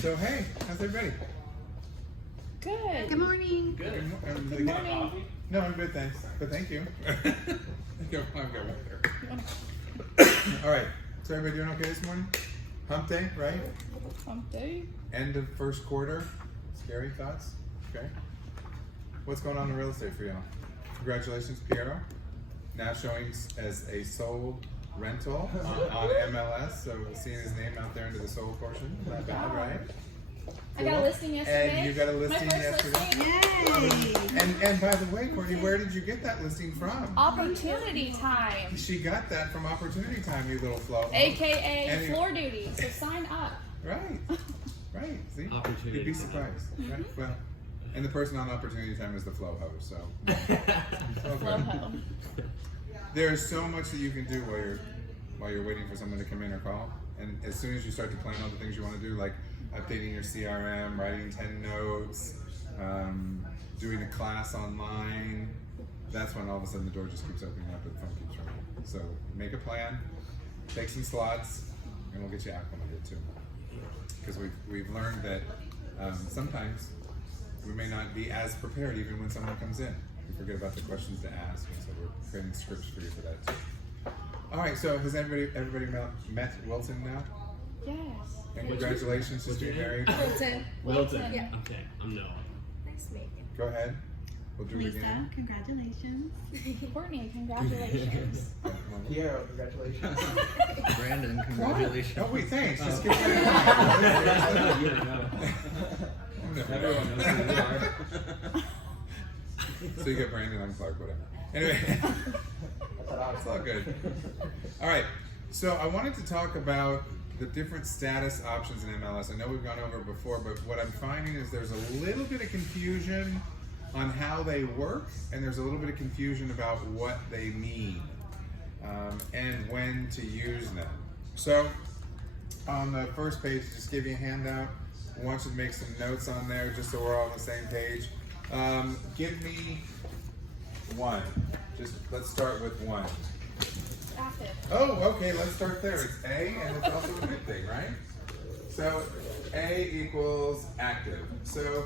So hey, how's everybody? Good. Good morning. Good, Good morning. No, I'm good, thanks. But thank you. I've got water. All right. So everybody doing okay this morning? Hump day, right? Hump day. End of first quarter. Scary thoughts? Okay. What's going on in real estate for y'all? Congratulations, Piero. Now showing as a sold rental on MLS. So seeing his name out there into the sold portion. Not bad, right? I got a listing yesterday. And you got a listing My first yesterday. listing. Yay! And by the way, Courtney, where did you get that listing from? Opportunity time. She got that from Opportunity Time, you little flow. AKA And you- floor duty. So sign up. Right. Right. See? Opportunity You'd be Time. surprised. Right? Well, and the person on Opportunity Time is the flow host, so. Flow home. There's so much that you can do while you're waiting for someone to come in or call. And as soon as you start to plan all the things you want to do, like updating your CRM, writing 10 notes, doing a class online, that's when all of a sudden the door just keeps opening up and the phone keeps ringing. So make a plan, take some slots, and we'll get you acclimated too. Because we've learned that sometimes we may not be as prepared even when someone comes in. We forget about the questions to ask, and so we're creating scripts for you for that too. All right, so has everybody met Wilton now? Yes. And congratulations, just being married. Wilton. Wilton. Yeah. Okay, I'm Noah. Nice meeting Go ahead. We'll do it Lisa, again. congratulations. Courtney, congratulations. Yeah, come on. Piero, congratulations. Brandon, What? congratulations. Oh wait, thanks. Just give me You a don't know. Everyone knows who you are. So you get Brandon, I'm Clark, whatever. Anyway, it's all good. All right, so I wanted to talk about the different status options in MLS. I know we've gone over it before, but what I'm finding is there's a little bit of confusion on how they work, and there's a little bit of confusion about what they mean and when to use them. So on the first page, just give you a handout. I want you to make some notes on there just so we're all on the same page. Give me one. Just let's start with one. Active. Oh, okay, let's start there. It's A, and it's also a good thing, right? So A equals active. So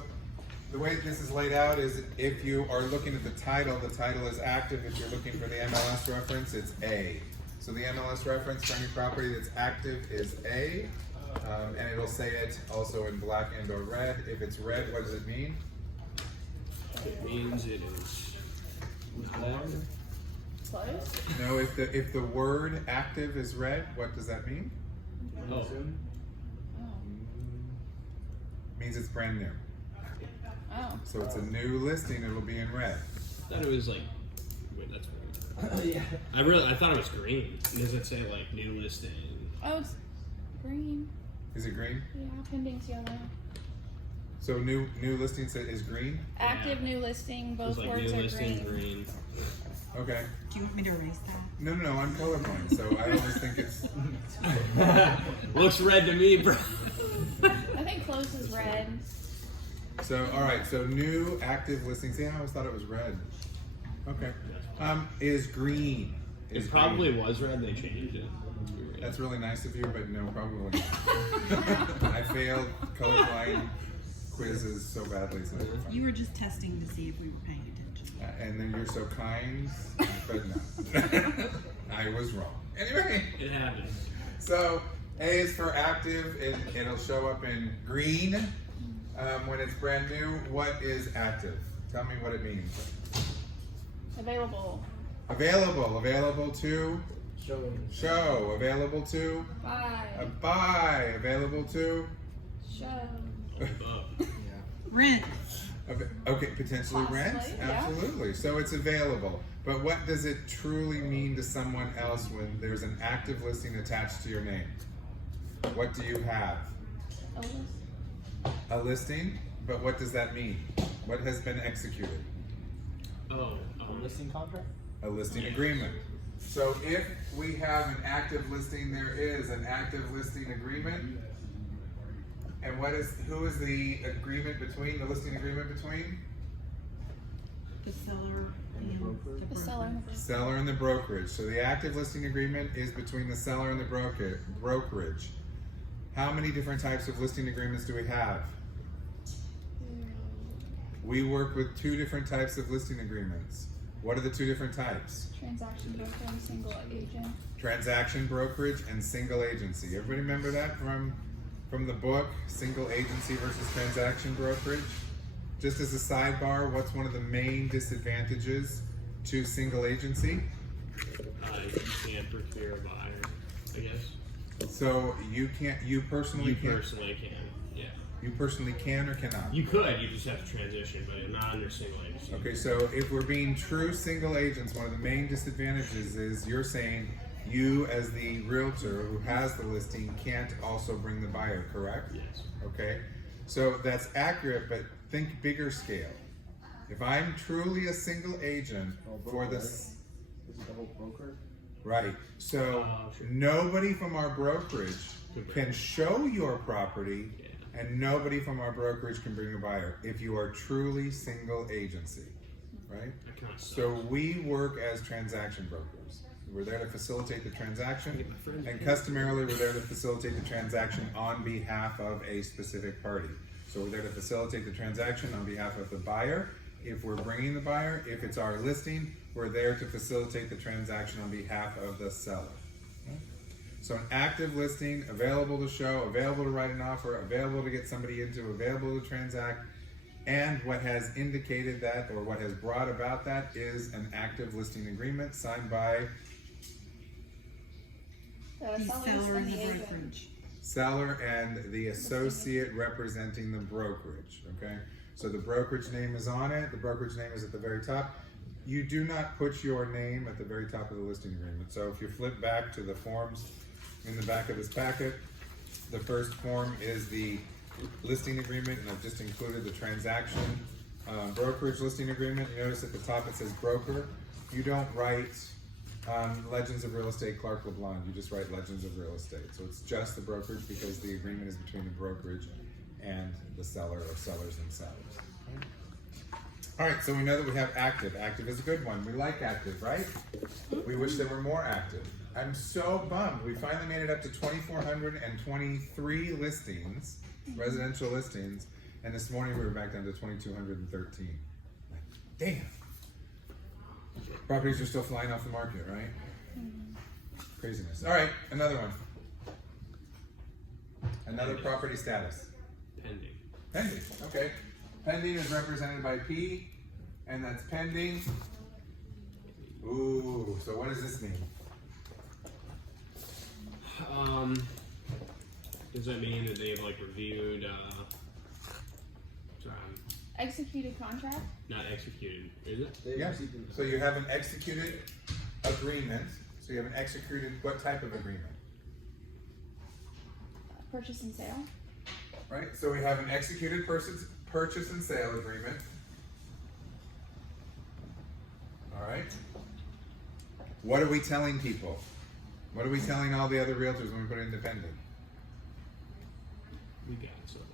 the way this is laid out is if you are looking at the title is active. If you're looking for the MLS reference, it's A. So the MLS reference for any property that's active is A, and it'll say it also in black and or red. If it's red, what does it mean? It means it is Close. No, if the word active is red, what does that mean? Oh, Oh. Means it's brand new. Oh. So it's a new listing, it'll be in red. I thought it was like. Wait, that's weird. Yeah. I thought it was green. Does it say like new listing? Oh, it's green. Is it green? Yeah, pending's yellow. So new listing is green? Active new listing. It Both was like words new are listing green. green. Okay. Do you want me to erase that? No, I'm colorblind, so I always think it's Looks red to me, bro. I think close is red. so alright, so new active listing. See, I always thought it was red. Okay. Is green. Is It probably green. was red. They changed it. That's really nice of you, but no, probably not. I failed colorblind quizzes so badly, so You were just testing to see if we were paying attention. and then you're so kind, but no. I was wrong. Anyway, It happened. so A is for active, it'll show up in green when it's brand new. What is active? Tell me what it means. Available. Available to Showing. show, available to Buy. buy, available to Show. Oh. Rent. okay, potentially rent, Possibly, yeah. absolutely. So it's available. But what does it truly mean to someone else when there's an active listing attached to your name? What do you have? A list. A listing, but what does that mean? What has been executed? Oh. A listing contract? A listing agreement. So if we have an active listing, there is an active listing agreement. And who is the agreement between, the listing agreement between? The seller and the broker. The seller. Seller and the brokerage. So the active listing agreement is between the seller and the brokerage. How many different types of listing agreements do we have? We work with 2 different types of listing agreements. What are the 2 different types? Transaction broker and single agent. Transaction brokerage and single agency. Everybody remember that from the book, Single Agency versus Transaction Brokerage? Just as a sidebar, what's one of the main disadvantages to single agency? You can't procure a buyer, I guess. So you personally You can't. personally can, yeah. You personally can or cannot? You could, you just have to transition, but not under single agency. Okay, so if we're being true single agents, one of the main disadvantages is you're saying you as the realtor who has the listing can't also bring the buyer, correct? Yes. Okay, so that's accurate, but think bigger scale. If I'm truly a single agent for this, Is it double broker? right, so Sure. nobody from our brokerage Could can bring. show your property Yeah. and nobody from our brokerage can bring a buyer if you are truly single agency, right? That kind of sucks. So we work as transaction brokers. We're there to facilitate the transaction, Get my friend. and customarily we're there to facilitate the transaction on behalf of a specific party. So we're there to facilitate the transaction on behalf of the buyer. If we're bringing the buyer, if it's our listing, we're there to facilitate the transaction on behalf of the seller. Okay? So an active listing, available to show, available to write an offer, available to get somebody into, available to transact, and what has indicated that, or what has brought about that, is an active listing agreement signed by The The sellers seller and and the the agent. brokerage. seller and the associate representing the brokerage, okay? So the brokerage name is on it, the brokerage name is at the very top. You do not put your name at the very top of the listing agreement. So if you flip back to the forms in the back of this packet, the first form is the listing agreement, and I've just included the transaction brokerage listing agreement. You notice at the top it says broker. You don't write Legends of Real Estate Clark LeBlanc, you just write Legends of Real Estate. So it's just the brokerage because the agreement is between the brokerage and the seller or sellers themselves. Okay? All right, so we know that we have active. Active is a good one. We like active, right? We wish there were more active. I'm so bummed. We finally made it up to 2,423 listings, residential listings, and this morning we were back down to 2,213. Like, damn. Properties are still flying off the market, right? Craziness. All right, another one. Another property status. Pending. Pending, okay. Pending is represented by P, and that's pending. Ooh, so what does this mean? Does that mean that they've like reviewed, Executed contract. not executed, is it? They Yeah, received an- so you have an executed agreement. So you have an executed, what type of agreement? Purchase and sale. Right, so we have an executed purchase and sale agreement. All right. What are we telling people? What are we telling all the other realtors when we put independent? We got someone.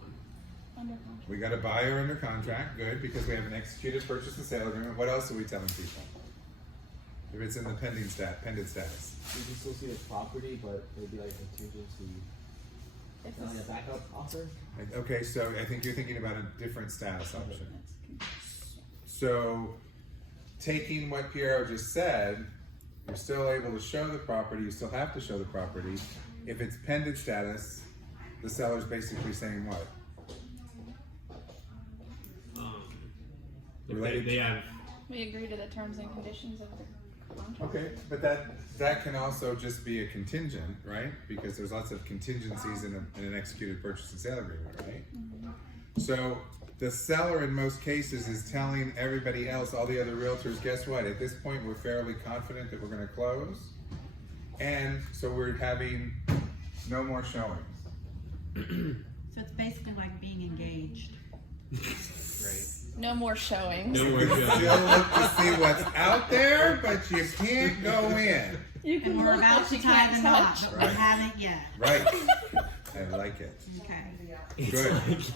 Under contract. We got a buyer under contract, good, because we have an executed purchase and sale agreement. What else are we telling people? If it's in the pending status. You can still see the property, but there'd be like a contingency, If not like a it's, backup offer. Okay, so I think you're thinking about a different status option. it's So, taking what Piero just said, you're still able to show the property, you still have to show the property. If it's pending status, the seller's basically saying what? If Related they have, we agree to the terms and conditions of the contract. Okay, but that can also just be a contingent, right? Because there's lots of contingencies in an executed purchase and sale agreement, right? So the seller in most cases is telling everybody else, all the other realtors, guess what? At this point, we're fairly confident that we're gonna close. And so we're having no more showings. So it's basically like being engaged. great. No more showings. No more You judge. still look to see what's out there, but you can't go in. You And we're look, about but to you tie can't the knot, touch. but Right. we haven't yet. Right. I like it. Okay. It's Good.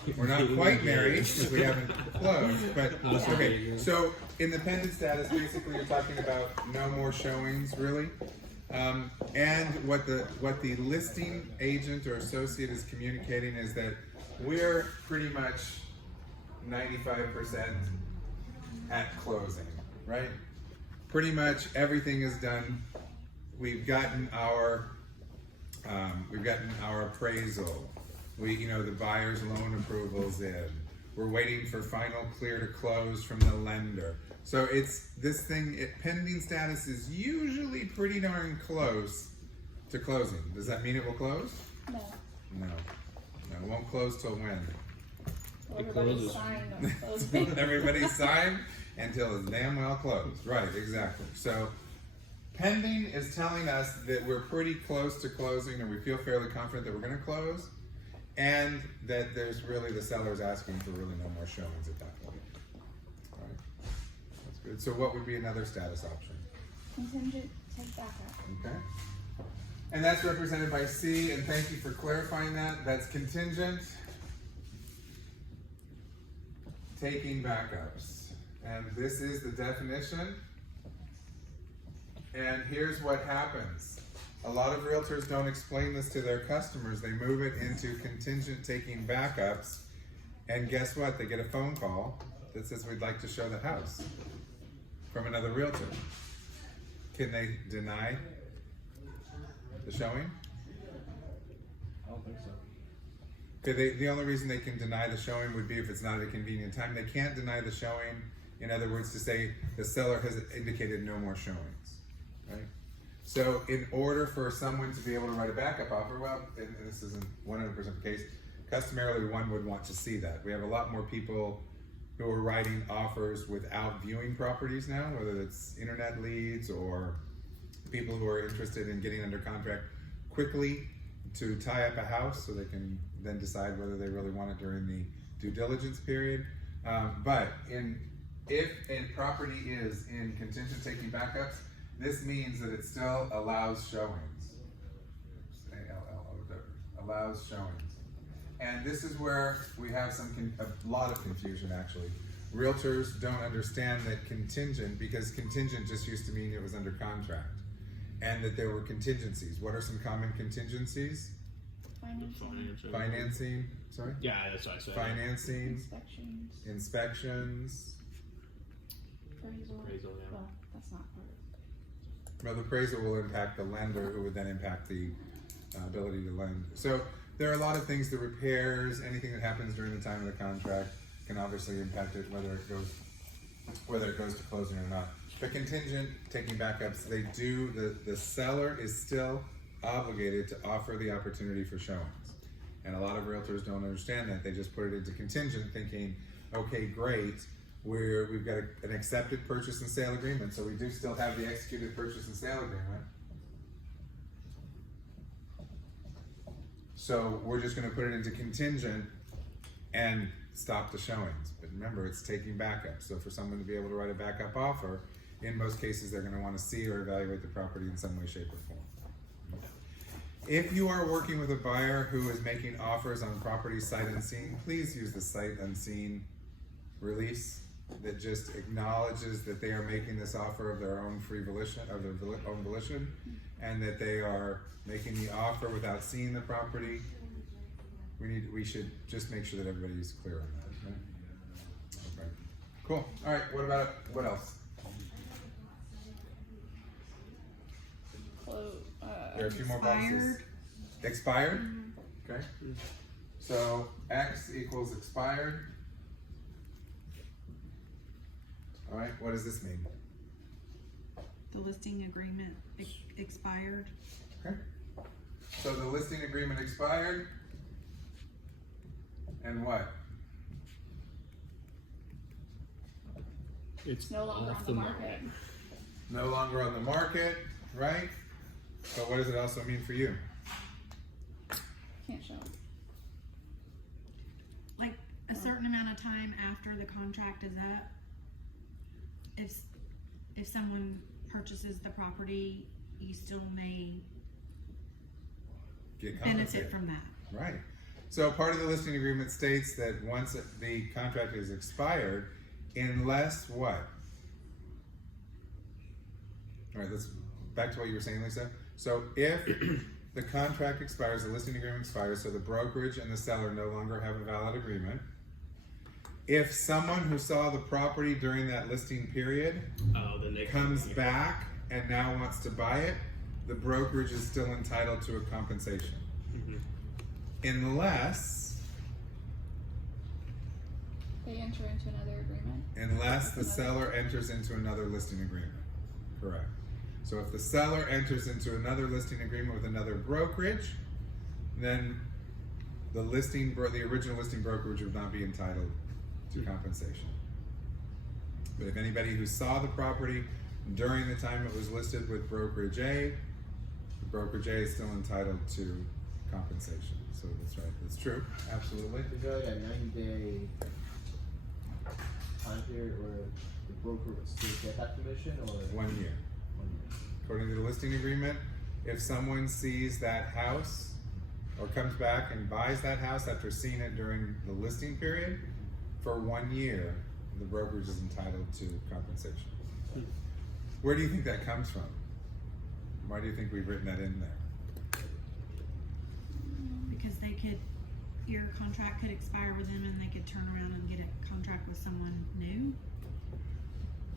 like We're not being quite married engaged. because we haven't closed, but Yeah. okay. So independent status, basically, you're talking about no more showings, really. And what the listing agent or associate is communicating is that we're pretty much 95% at closing, right? Pretty much everything is done. We've gotten our appraisal. The buyer's loan approval's in. We're waiting for final clear to close from the lender. So pending status is usually pretty darn close to closing. Does that mean it will close? No. No, it won't close till when? Everybody's closes. signed on closing. Everybody's signed until it's damn well closed. Right, exactly. So pending is telling us that we're pretty close to closing, and we feel fairly confident that we're going to close, and that there's really the seller's asking for really no more showings at that point. All right, that's good. So what would be another status option? Contingent, take backup. Okay. And that's represented by C, and thank you for clarifying that. That's contingent, taking backups. And this is the definition. And here's what happens. A lot of realtors don't explain this to their customers. They move it into contingent taking backups. And guess what? They get a phone call that says, we'd like to show the house from another realtor. Can they deny the showing? I don't think so. Okay, the only reason they can deny the showing would be if it's not at a convenient time. They can't deny the showing, in other words, to say the seller has indicated no more showings, right? So in order for someone to be able to write a backup offer, well, and this isn't 100% the case, customarily one would want to see that. We have a lot more people who are writing offers without viewing properties now, whether it's internet leads or people who are interested in getting under contract quickly to tie up a house so they can then decide whether they really want it during the due diligence period. But if a property is in contingent taking backups, this means that it still allows showings. Allows showings. And this is where we have a lot of confusion actually. Realtors don't understand that contingent, because contingent just used to mean it was under contract, and that there were contingencies. What are some common contingencies? Financing, Financing, sorry? Yeah, that's what I said. Financing, inspections, inspections. appraisal. Appraisal, yeah. Well, that's not part of Well, the appraisal will impact the lender, who would then impact the ability to lend. So there are a lot of things, the repairs, anything that happens during the time of the contract can obviously impact it, whether it goes to closing or not. The contingent taking backups, the seller is still obligated to offer the opportunity for showings. And a lot of realtors don't understand that. They just put it into contingent thinking, okay, great, we've got an accepted purchase and sale agreement, so we do still have the executed purchase and sale agreement. So we're just gonna put it into contingent and stop the showings. But remember, it's taking backup. So for someone to be able to write a backup offer, in most cases, they're gonna wanna see or evaluate the property in some way, shape, or form. If you are working with a buyer who is making offers on property sight unseen, please use the sight unseen release that just acknowledges that they are making this offer of their own free volition, own volition, and that they are making the offer without seeing the property. We should just make sure that everybody's clear on that. Right? Okay. Cool. All right. What else? There are a few more boxes. Expired. Okay. So X equals expired. All right. What does this mean? The listing agreement expired. Okay. So the listing agreement expired. And what? It's no longer off on the market. No longer on the market, right? But what does it also mean for you? Can't show. Like a certain amount of time after the contract is up, if someone purchases the property, you still may Get benefit compensated. from that. Right. So part of the listing agreement states that once the contract is expired, unless what? All right, let's back to what you were saying, Lisa. So if the contract expires, the listing agreement expires, so the brokerage and the seller no longer have a valid agreement. If someone who saw the property during that listing period Oh, then they comes back and now wants to buy it, the brokerage is still entitled to a compensation. Mhm. Unless They enter into another agreement. the seller enters into another listing agreement. Correct. So if the seller enters into another listing agreement with another brokerage, then the original listing brokerage would not be entitled to compensation. But if anybody who saw the property during the time it was listed with brokerage A, the brokerage A is still entitled to compensation. So that's right, that's true, absolutely. Is there like a 90-day time period where the broker would still get that commission, or 1 year. 1 year? According to the listing agreement, if someone sees that house or comes back and buys that house after seeing it during the listing period, for 1 year, the brokerage is entitled to compensation. Where do you think that comes from? Why do you think we've written that in there? Because your contract could expire with them and they could turn around and get a contract with someone new,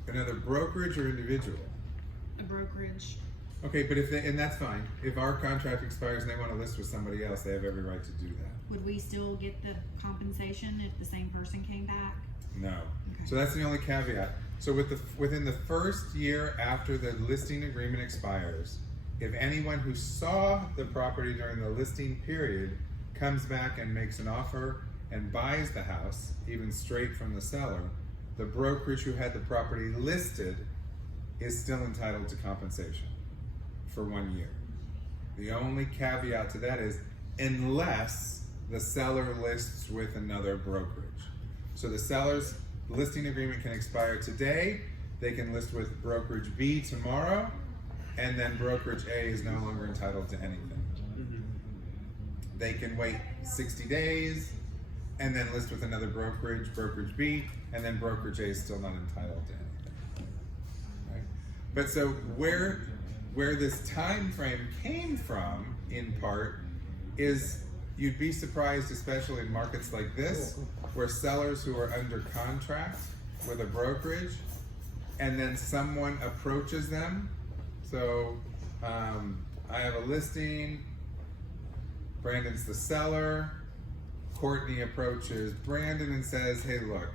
Another brokerage or individual? a brokerage. Okay, but and that's fine. If our contract expires and they want to list with somebody else, they have every right to do that. Would we still get the compensation if the same person came back? No. Okay. So that's the only caveat. So within the first year after the listing agreement expires, if anyone who saw the property during the listing period comes back and makes an offer and buys the house, even straight from the seller, the brokerage who had the property listed is still entitled to compensation for 1 year. The only caveat to that is unless the seller lists with another brokerage. So the seller's listing agreement can expire today, they can list with brokerage B tomorrow, and then brokerage A is no longer entitled to anything. They can wait 60 days and then list with another brokerage, brokerage B, and then brokerage A is still not entitled to anything. Right? But so where this time frame came from, in part, is you'd be surprised, especially in markets like this, where sellers who are under contract with a brokerage, and then someone approaches them. So I have a listing, Brandon's the seller, Courtney approaches Brandon and says, hey look,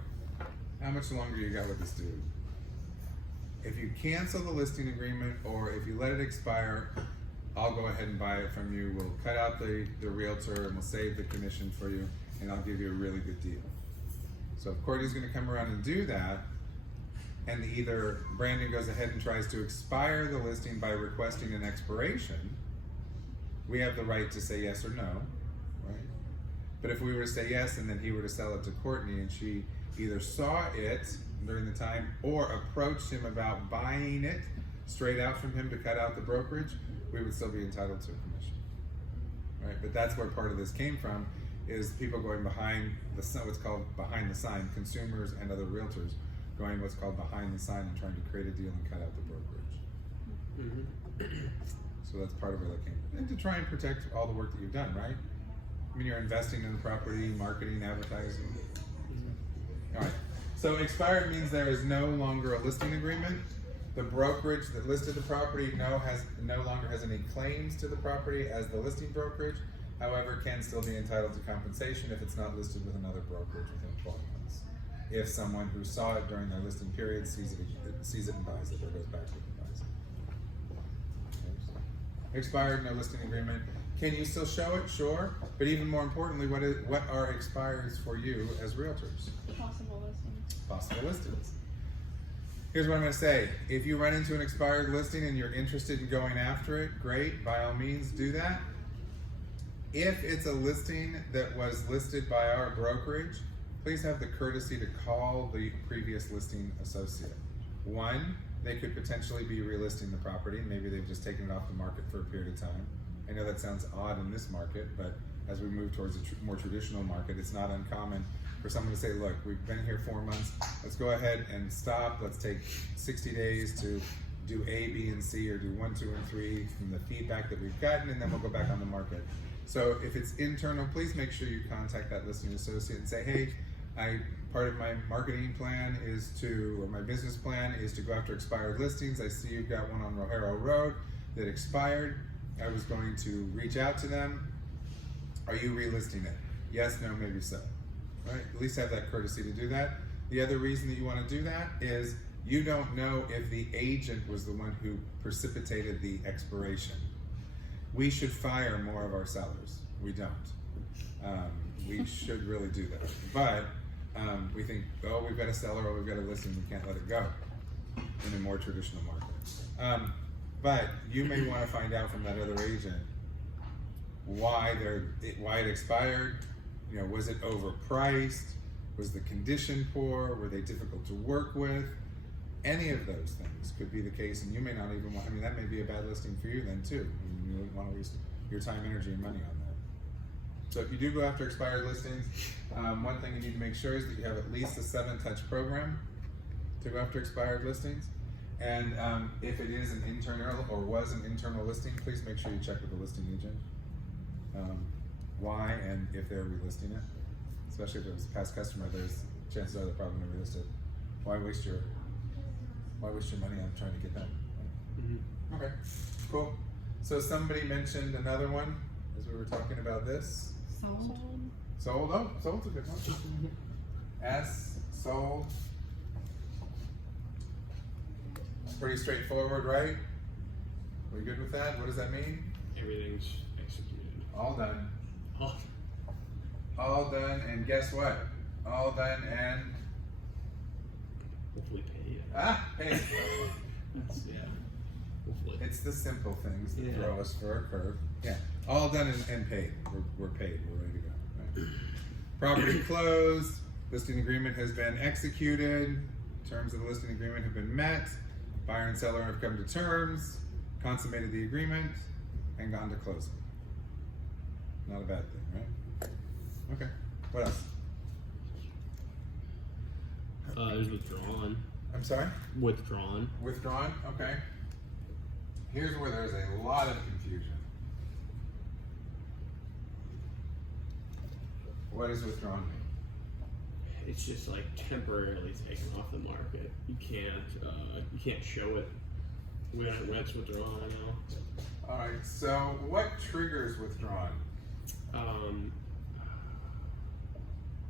how much longer you got with this dude? If you cancel the listing agreement or if you let it expire, I'll go ahead and buy it from you. We'll cut out the realtor and we'll save the commission for you and I'll give you a really good deal. So if Courtney's gonna come around and do that, and either Brandon goes ahead and tries to expire the listing by requesting an expiration, we have the right to say yes or no, right? But if we were to say yes and then he were to sell it to Courtney and she either saw it during the time or approached him about buying it straight out from him to cut out the brokerage, we would still be entitled to a commission, right? But that's where part of this came from, is people going behind the sign, what's called behind the sign, consumers and other realtors going what's called behind the sign and trying to create a deal and cut out the brokerage. So that's part of where that came from. And to try and protect all the work that you've done, right? I mean, you're investing in the property, marketing, advertising. All right, so expired means there is no longer a listing agreement. The brokerage that listed the property no longer has any claims to the property as the listing brokerage, however, can still be entitled to compensation if it's not listed with another brokerage within 12 months. If someone who saw it during their listing period sees it and buys it, or goes back to it and buys it. Okay, so expired, no listing agreement. Can you still show it? Sure. But even more importantly, what are expires for you as realtors? Possible listings. Possible listings. Here's what I'm going to say. If you run into an expired listing and you're interested in going after it, great, by all means do that. If it's a listing that was listed by our brokerage, please have the courtesy to call the previous listing associate. One, they could potentially be relisting the property. Maybe they've just taken it off the market for a period of time. I know that sounds odd in this market, but as we move towards a more traditional market, it's not uncommon for someone to say, look, we've been here 4 months, let's go ahead and stop, let's take 60 days to do A, B, and C, or do 1, 2, and 3 from the feedback that we've gotten, and then we'll go back on the market. So if it's internal, please make sure you contact that listing associate and say, hey, part of my marketing plan is to, or my business plan is to go after expired listings. I see you've got one on Rojero Road that expired. I was going to reach out to them. Are you relisting it? Yes, no, maybe so. Right? At least have that courtesy to do that. The other reason that you want to do that is you don't know if the agent was the one who precipitated the expiration. We should fire more of our sellers. We don't. We should really do that. But we think, oh, we've got a seller or we've got a listing, we can't let it go in a more traditional market. But you may want to find out from that other agent why it expired. You know, was it overpriced? Was the condition poor? Were they difficult to work with? Any of those things could be the case, and you may not even want, I mean, that may be a bad listing for you then too. I mean, you wouldn't want to waste your time, energy, and money on that. So if you do go after expired listings, one thing you need to make sure is that you have at least a 7-touch program to go after expired listings. And if it is an internal or was an internal listing, please make sure you check with the listing agent. Why and if they're relisting it. Especially if it was a past customer, there's chances are they're probably gonna relist it. Why waste your money on trying to get that? Mm-hmm. Okay, cool. So somebody mentioned another one as we were talking about this. Sold. Sold, oh, sold's a good one. S, sold. Pretty straightforward, right? We good with that? What does that mean? Everything's executed. All done. Oh, All done, and guess what? All done and hopefully paid. paid. Yeah. Hopefully. It's the simple things that Yeah. throw us for a curve. Yeah, all done and paid. We're paid. We're ready to go. Right? Property closed. Listing agreement has been executed. Terms of the listing agreement have been met. Buyer and seller have come to terms, consummated the agreement, and gone to closing. Not a bad thing, right? Okay. What else? There's withdrawn. I'm sorry? Withdrawn. Withdrawn? Okay. Here's where there's a lot of confusion. What does withdrawn mean? It's just like temporarily taken off the market. You can't show it when it's withdrawn. I know. All right. So, what triggers withdrawn?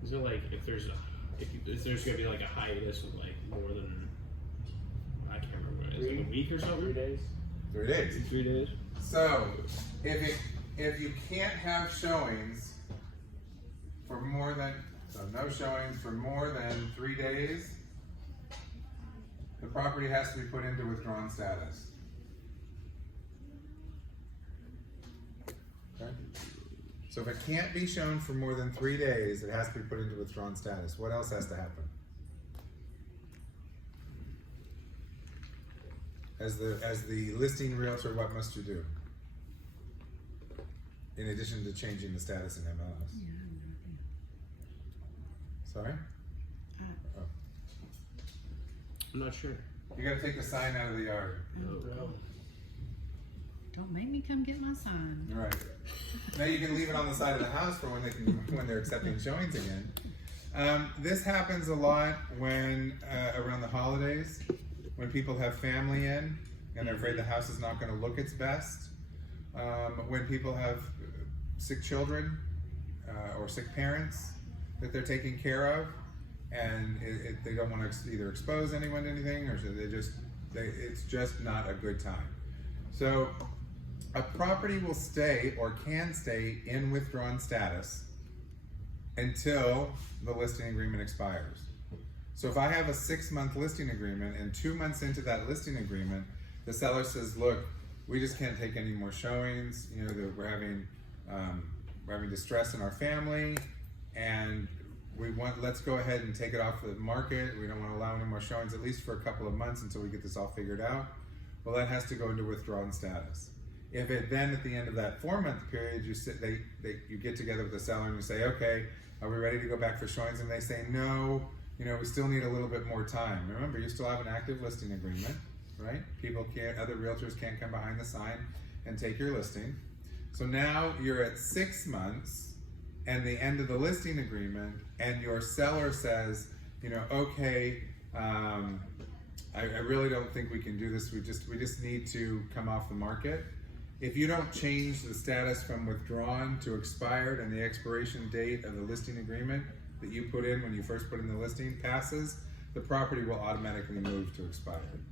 Is it like if there's gonna be like a hiatus of like more than, I can't remember what it is, like a week or something? 3 days. 3 days. 3 days. So, if you can't have showings for more than no showings for more than 3 days, the property has to be put into withdrawn status. Okay. So if it can't be shown for more than 3 days, it has to be put into withdrawn status. What else has to happen? As the listing realtor, what must you do? In addition to changing the status in MLS. Yeah, Sorry? Oh. I'm not sure. You gotta take the sign out of the yard. don't make me come get my sign. All right. Now you can leave it on the side of the house for when they're accepting showings again. This happens a lot when around the holidays, when people have family in and they're afraid the house is not going to look its best. When people have sick children or sick parents that they're taking care of, and they don't want to either expose anyone to anything, or it's just not a good time. So a property will stay or can stay in withdrawn status until the listing agreement expires. So if I have a 6-month listing agreement and 2 months into that listing agreement, the seller says, look, we just can't take any more showings, you know, we're having distress in our family, and let's go ahead and take it off the market. We don't want to allow any more showings, at least for a couple of months until we get this all figured out. Well, that has to go into withdrawn status. If it then at the end of that 4-month period, you get together with the seller and you say, okay, are we ready to go back for showings? And they say, no, you know, we still need a little bit more time. Remember, you still have an active listing agreement, right? Other realtors can't come behind the sign and take your listing. So now you're at 6 months and the end of the listing agreement, and your seller says, okay, I really don't think we can do this. We just need to come off the market. If you don't change the status from withdrawn to expired and the expiration date of the listing agreement that you put in when you first put in the listing passes, the property will automatically move to expired.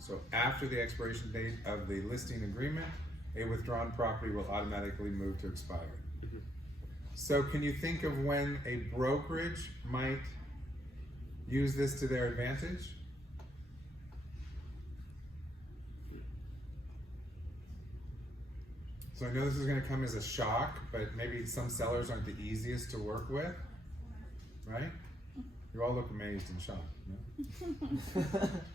So after the expiration date of the listing agreement, a withdrawn property will automatically move to expired. So can you think of when a brokerage might use this to their advantage? So I know this is going to come as a shock, but maybe some sellers aren't the easiest to work with, right? You all look amazed and shocked. No?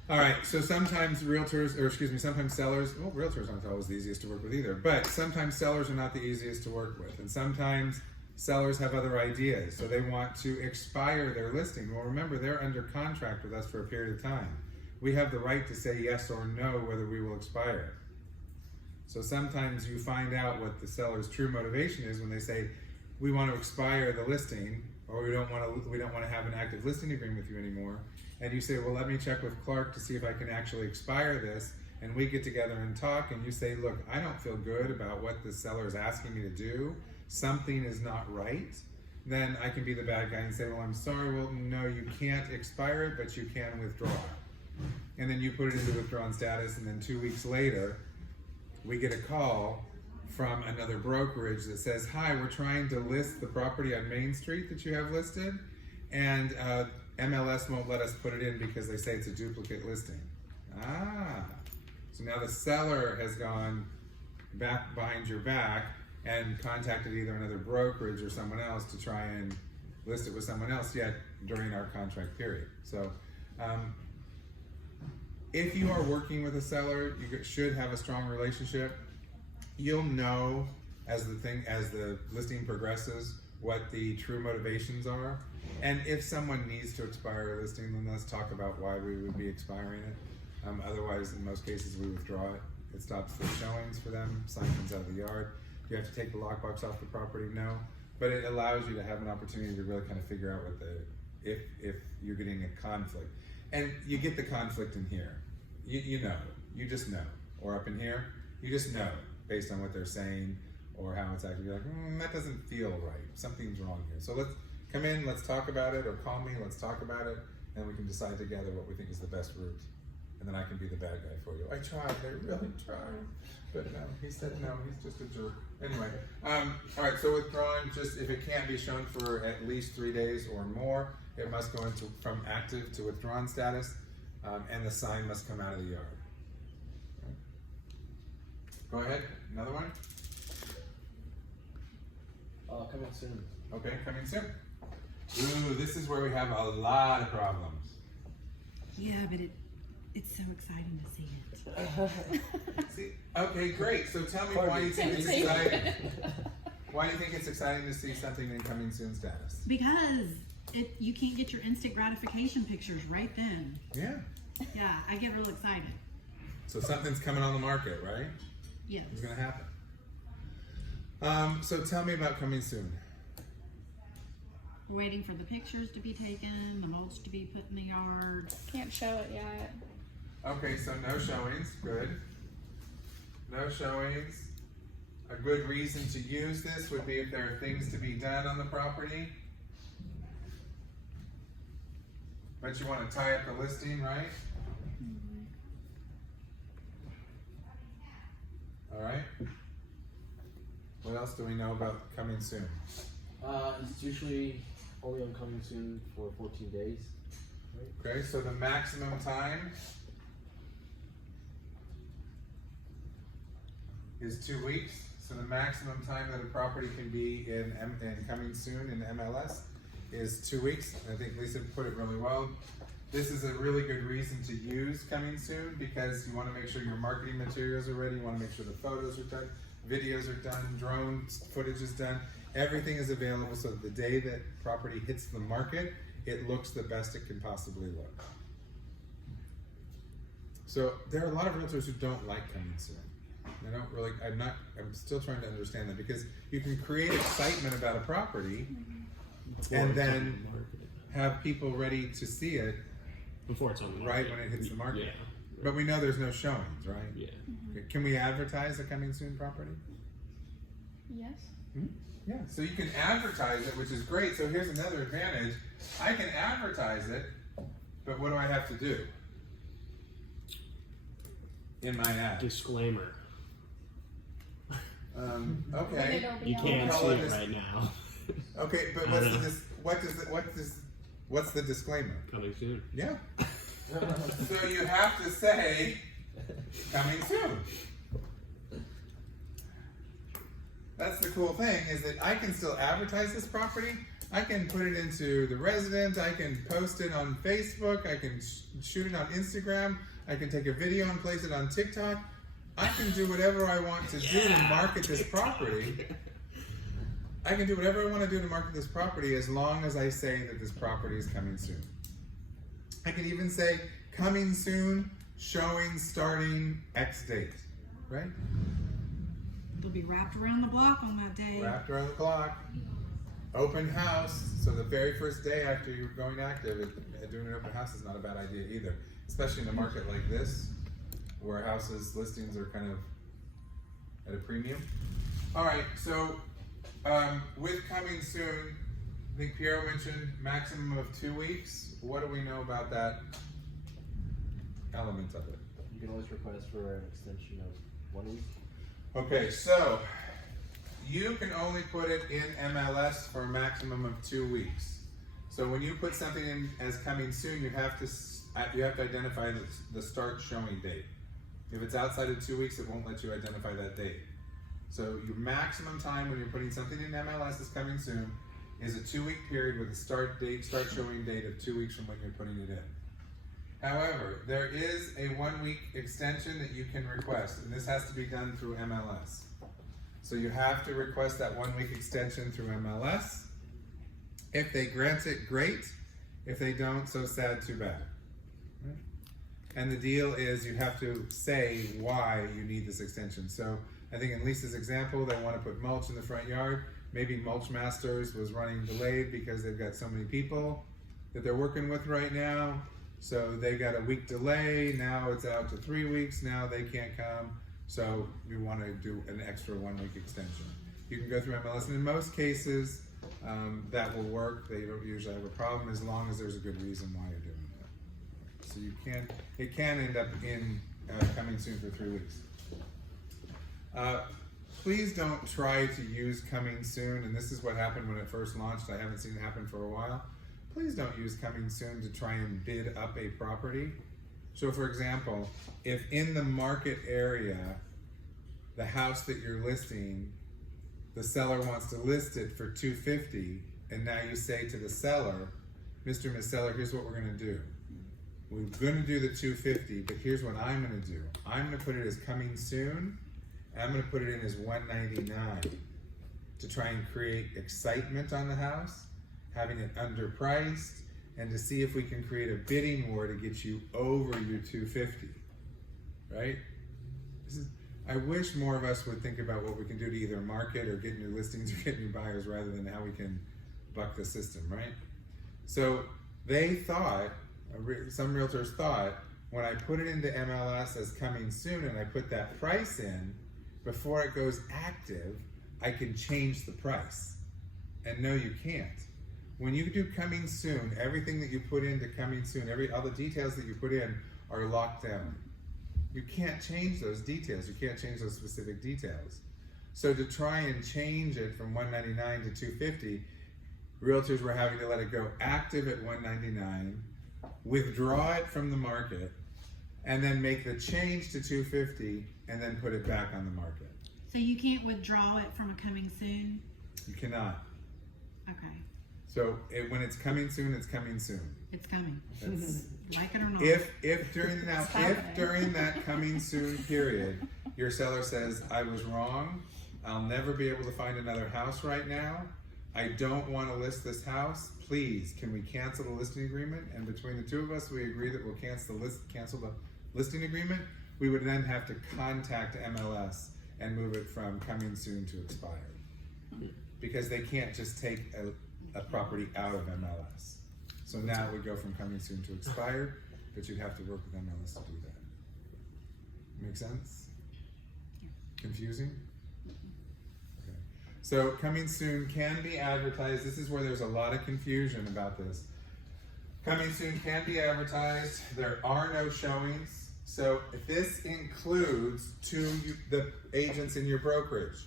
All right, so sometimes sellers, well, realtors aren't always the easiest to work with either, but sometimes sellers are not the easiest to work with, and sometimes sellers have other ideas, so they want to expire their listing. Well, remember, they're under contract with us for a period of time. We have the right to say yes or no whether we will expire it. So sometimes you find out what the seller's true motivation is when they say, we want to expire the listing, or we don't want to have an active listing agreement with you anymore. And you say, well, let me check with Clark to see if I can actually expire this. And we get together and talk, and you say, look, I don't feel good about what the seller is asking me to do. Something is not right. Then I can be the bad guy and say, well, I'm sorry, well, no, you can't expire it, but you can withdraw it. And then you put it into withdrawn status, and then 2 weeks later, we get a call from another brokerage that says, hi, we're trying to list the property on Main Street that you have listed, and MLS won't let us put it in because they say it's a duplicate listing. So now the seller has gone back behind your back and contacted either another brokerage or someone else to try and list it with someone else yet during our contract period. So if you are working with a seller, you should have a strong relationship. You'll know as the listing progresses what the true motivations are. And if someone needs to expire a listing, then let's talk about why we would be expiring it. Otherwise, in most cases, we withdraw it. It stops the showings for them, sign comes out of the yard. Do you have to take the lockbox off the property? No. But it allows you to have an opportunity to really kind of figure out if you're getting a conflict. And you get the conflict in here. You just know. Or up in here, you just know based on what they're saying or how it's actually like, that doesn't feel right. Something's wrong here. So let's come in, let's talk about it, or call me, let's talk about it, and we can decide together what we think is the best route. And then I can be the bad guy for you. I tried, I really tried. But no, he said no, he's just a jerk. Anyway, all right, so withdrawn, just if it can't be shown for at least 3 days or more, it must go into from active to withdrawn status, and the sign must come out of the yard. Okay. Go ahead, another one? Coming soon. Okay, coming soon. Ooh, this is where we have a lot of problems. Yeah, but it's so exciting to see it. See, okay, great. So tell me why you think it's exciting. Why do you think it's exciting to see something in coming soon status? Because you can't get your instant gratification pictures right then. Yeah. Yeah, I get real excited. So something's coming on the market, right? Yes. It's gonna happen. So tell me about coming soon. We're waiting for the pictures to be taken, the mulch to be put in the yard. Can't show it yet. Okay, so no showings, good. No showings. A good reason to use this would be if there are things to be done on the property. But you want to tie up the listing, right? All right. What else do we know about coming soon? It's usually only on coming soon for 14 days. Okay, so the maximum time is 2 weeks. So the maximum time that a property can be in coming soon in MLS is 2 weeks. I think Lisa put it really well. This is a really good reason to use coming soon because you want to make sure your marketing materials are ready. You want to make sure the photos are done, videos are done, drone footage is done. Everything is available so that the day that property hits the market, it looks the best it can possibly look. So there are a lot of realtors who don't like coming soon. They don't really, I'm still trying to understand that, because you can create excitement about a property Before and it's on then the market. have people ready to see it Before it's on the market. right when it hits the market. Yeah. But we know there's no showings, right? Yeah. Can we advertise a coming soon property? Yes. Yeah, so you can advertise it, which is great. So here's another advantage. I can advertise it, but what do I have to do in my ad? Disclaimer. Okay. You can't Call see it it a- right now. Okay, but what's the disclaimer? Coming soon. Yeah. So you have to say coming soon. That's the cool thing, is that I can still advertise this property. I can put it into The Resident. I can post it on Facebook. I can shoot it on Instagram. I can take a video and place it on TikTok. I can do whatever I want to do to market this property. I can do whatever I want to do to market this property, as long as I say that this property is coming soon. I can even say coming soon, showing starting X date, right? It'll be wrapped around the block on that day. Wrapped around the clock. Open house. So the very first day after you're going active, doing an open house is not a bad idea either, especially in a market like this, where houses listings are kind of at a premium. All right, so with coming soon, I think Piero mentioned maximum of 2 weeks. What do we know about that element of it? You can always request for an extension of 1 week. Okay, so you can only put it in MLS for a maximum of 2 weeks. So when you put something in as coming soon, you have to identify the start showing date. If it's outside of 2 weeks, it won't let you identify that date. So your maximum time when you're putting something in MLS as coming soon is a 2 week period with a start showing date of 2 weeks from when you're putting it in. However, there is a 1 week extension that you can request, and this has to be done through MLS. So you have to request that 1 week extension through MLS. If they grant it, great. If they don't, so sad, too bad. And the deal is you have to say why you need this extension. So I think in Lisa's example, they want to put mulch in the front yard. Maybe Mulch Masters was running delayed because they've got so many people that they're working with right now. So they got a week delay. Now it's out to 3 weeks. Now they can't come. So we want to do an extra 1 week extension. You can go through MLS, and in most cases, that will work. They don't usually have a problem as long as there's a good reason why you're doing it. So it can end up in coming soon for 3 weeks. Please don't try to use coming soon, and this is what happened when it first launched. I haven't seen it happen for a while. Please don't use coming soon to try and bid up a property. So for example, if in the market area, the house that you're listing, the seller wants to list it for $250, and now you say to the seller, Mr. and Ms. Seller, here's what we're gonna do. We're gonna do the $250, but here's what I'm gonna do. I'm gonna put it as coming soon, and I'm gonna put it in as $199 to try and create excitement on the house, having it underpriced, and to see if we can create a bidding war to get you over your $250, right? I wish more of us would think about what we can do to either market or get new listings or get new buyers rather than how we can buck the system, right? So they thought, some realtors thought, when I put it into MLS as coming soon and I put that price in, before it goes active, I can change the price. And no, you can't. When you do coming soon, everything that you put into coming soon, all the details that you put in are locked down. You can't change those details. You can't change those specific details. So to try and change it from $199 to $250, realtors were having to let it go active at $199, withdraw it from the market, and then make the change to $250, and then put it back on the market. So you can't withdraw it from a coming soon? You cannot. Okay. So when it's coming soon, it's coming soon. It's coming. That's, Like it or not. if during that coming soon period, your seller says, I was wrong, I'll never be able to find another house right now, I don't want to list this house, please, can we cancel the listing agreement? And between the two of us, we agree that we'll cancel the listing agreement, we would then have to contact MLS and move it from coming soon to expired. Because they can't just take a property out of MLS. So now it would go from coming soon to expired, but you'd have to work with MLS to do that. Make sense? Confusing? Okay. So coming soon can be advertised. This is where there's a lot of confusion about this. Coming soon can be advertised. There are no showings. So this includes the agents in your brokerage.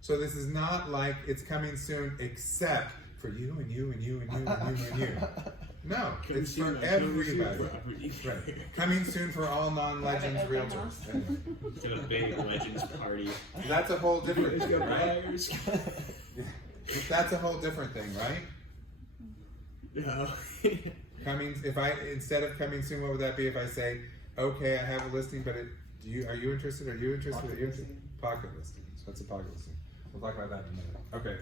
So this is not like it's coming soon except for you and you and you and you and you and you. No, Coming it's soon for on Coming Soon everybody. property. Right. Coming soon for all non-legends Private open house. realtors. Anyway, It's got a big Legends party. that's a whole different It's thing, got right? buyers. That's a whole different thing, right? No. Instead of coming soon, what would that be if I say, okay, I have a listing, but are you interested? Are you interested? Are you interested? Pocket listing. So that's a pocket listing. We'll talk about that in a minute. Okay.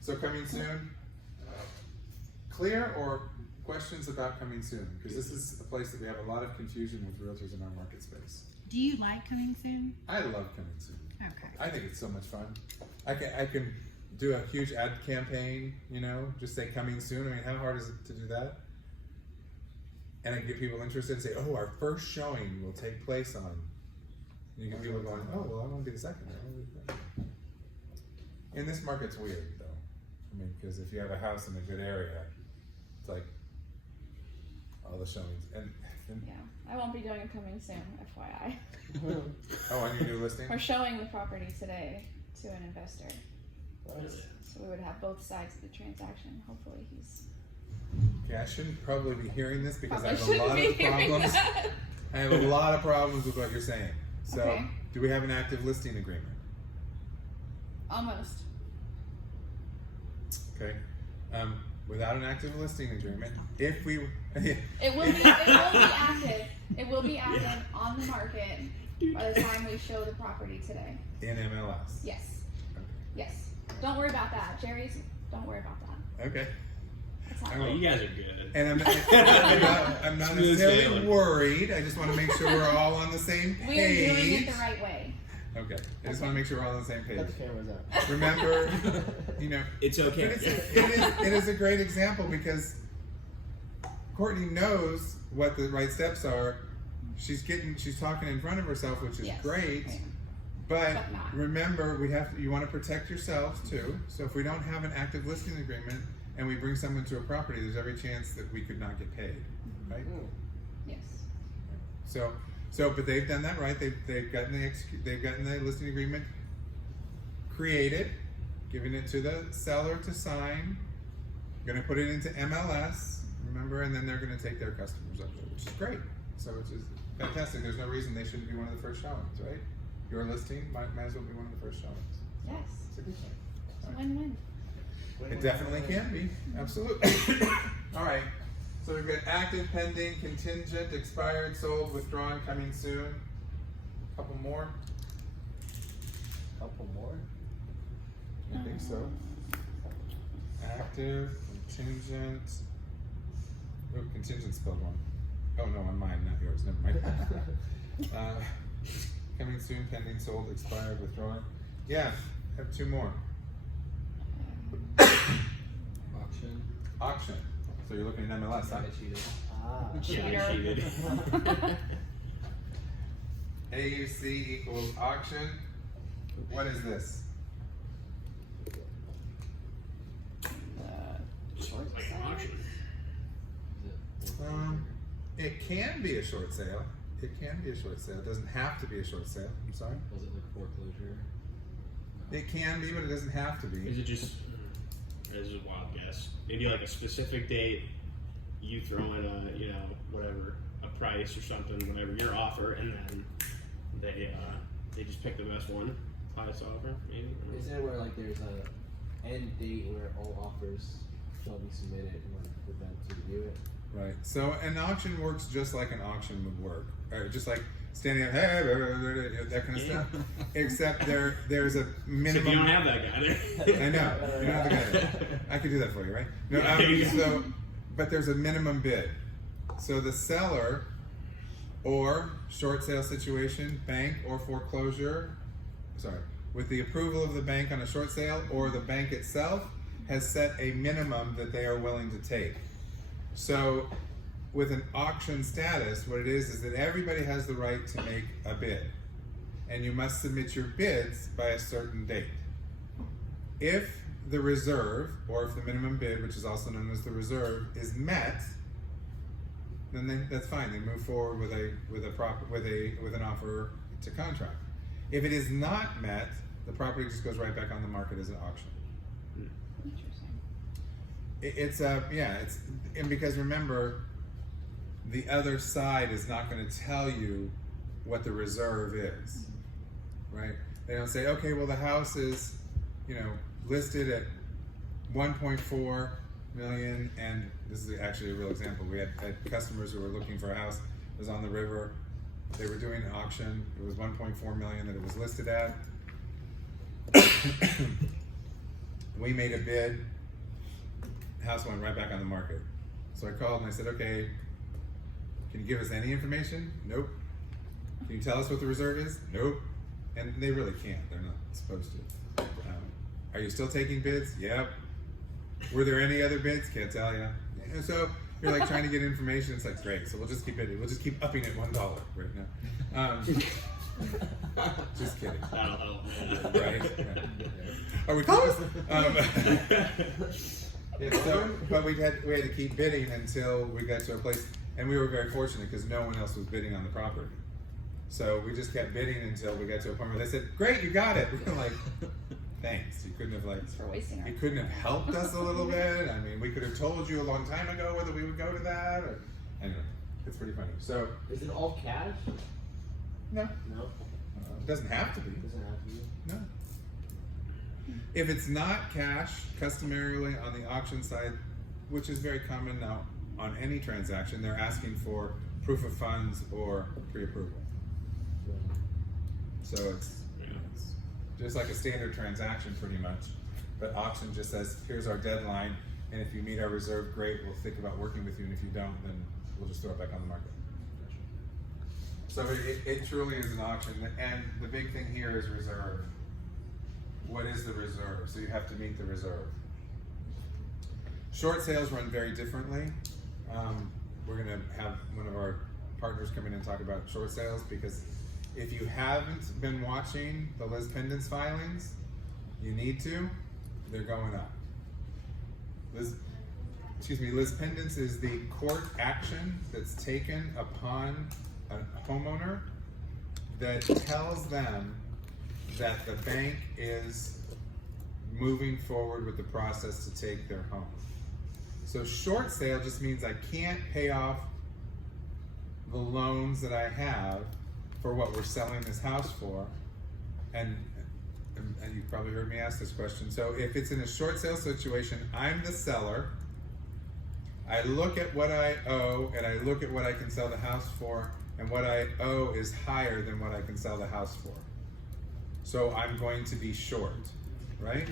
So coming soon. Clear or questions about coming soon? Because this is a place that we have a lot of confusion with realtors in our market space. Do you like coming soon? I love coming soon. Okay. I think it's so much fun. I can do a huge ad campaign, just say coming soon. I mean, how hard is it to do that? And I can get people interested and say, oh, our first showing will take place on. And you get people going, oh, well, I want to be the second. I wanna be the second. In this market, it's weird, though. I mean, because if you have a house in a good area, it's like all the showings. And Yeah, I won't be doing a coming soon, FYI. oh, on your new listing? We're showing the property today to an investor. Really? So we would have both sides of the transaction. Hopefully he's Okay, I shouldn't probably be hearing this because I probably have a lot shouldn't of be hearing problems. that. I have a lot of problems with what you're saying. So, Okay. do we have an active listing agreement? Almost. Okay. Without an active listing agreement, if we, It will be active. It will be active on the market by the time we show the property today. in MLS. Yes. Yes. Don't worry about that. Jerry's, don't worry about that. Okay. That's not I Oh, will. you guys are good. And I'm not Smooth necessarily sailing. worried. I just want to make sure we're all on the same We are doing page. it the right way. Okay. I just want to make sure we're all on the same page. Cut the cameras out. Remember, It's but okay. it is a great example because Courtney knows what the right steps are. She's talking in front of herself, which is Yes. great. Right. But But not. remember, you want to protect yourselves too. So if we don't have an active listing agreement and we bring someone to a property, there's every chance that we could not get paid, right? Yes. But they've done that right. They've gotten the listing agreement created, giving it to the seller to sign. Going to put it into MLS, remember, and then they're going to take their customers up there, which is great. So which is fantastic. There's no reason they shouldn't be one of the first showings, right? Your listing might as well be one of the first showings. Yes. It's a good thing. It's a win-win. It definitely can be. Absolutely. All right. So we've got active, pending, contingent, expired, sold, withdrawn, coming soon. Couple more. Couple more. I think so. Active, contingent. Oh, contingent spelled wrong. Oh no, on mine, not yours. Never mind. Coming soon, pending, sold, expired, withdrawn. Yeah, have two more. Auction. Auction. So you're looking at MLS, huh? I cheated. Ah. Yeah, I cheated. AUC equals auction. What is this? Short Like sale. an auction. Is it? It can be a short sale. It can be a short sale. It doesn't have to be a short sale. I'm sorry. Was it like foreclosure? It can be, but it doesn't have to Is be. it just, this is a wild guess, maybe like a specific date, you throw in a price or something, whatever your offer, and then they just pick the best one, highest offer, maybe? Is there where like there's a end date where all offers shall be submitted in order for them to review it? Right. So an auction works just like an auction would work. Just like standing up, hey, blah, blah, blah, blah, that kind of Yeah. stuff. Except there's a Except minimum. you don't have that guy there. I know. You don't have the guy there. I could do that for you, right? No. Yeah, there you go. But there's a minimum bid. So the seller or short sale situation, bank or foreclosure, with the approval of the bank on a short sale, or the bank itself has set a minimum that they are willing to take. So with an auction status, what it is that everybody has the right to make a bid, and you must submit your bids by a certain date. If the reserve, or if the minimum bid, which is also known as the reserve, is met, then that's fine. They move forward with an offer to contract. If it is not met, the property just goes right back on the market as an auction. Interesting. And because remember, the other side is not going to tell you what the reserve is, right? They don't say, okay, well the house is, listed at 1.4 million, and this is actually a real example. We had customers who were looking for a house. It was on the river. They were doing an auction. It was 1.4 million that it was listed at. We made a bid. House went right back on the market. So I called and I said, okay, can you give us any information? Nope. Can you tell us what the reserve is? Nope. And they really can't. They're not supposed to. Are you still taking bids? Yep. Were there any other bids? Can't tell you. And so you're like trying to get information. It's like, great. So we'll just keep bidding. We'll just keep upping it $1 right now. Just kidding. That'll help. Right? Yeah. Are we close? But we had to keep bidding until we got to a place, and we were very fortunate because no one else was bidding on the property. So we just kept bidding until we got to a point where they said, "Great, you got it." We were like, "Thanks. You couldn't have For wasting our you couldn't have helped us a little bit. I mean, we could have told you a long time ago whether we would go to that." Or anyway, it's pretty funny. So Is it all cash? no, No. it doesn't have to be. Doesn't have to be. No. If it's not cash, customarily on the auction side, which is very common now on any transaction, they're asking for proof of funds or pre-approval. So it's just like a standard transaction pretty much. But auction just says, here's our deadline, and if you meet our reserve, great, we'll think about working with you, and if you don't, then we'll just throw it back on the market. So it truly is an auction, and the big thing here is reserve. What is the reserve? So you have to meet the reserve. Short sales run very differently. We're gonna have one of our partners come in and talk about short sales, because if you haven't been watching the Liz Pendants filings, you need to. They're going up. Liz Pendants is the court action that's taken upon a homeowner that tells them that the bank is moving forward with the process to take their home. So short sale just means I can't pay off the loans that I have for what we're selling this house for. And you've probably heard me ask this question. So if it's in a short sale situation, I'm the seller. I look at what I owe, and I look at what I can sell the house for, and what I owe is higher than what I can sell the house for. So I'm going to be short, right?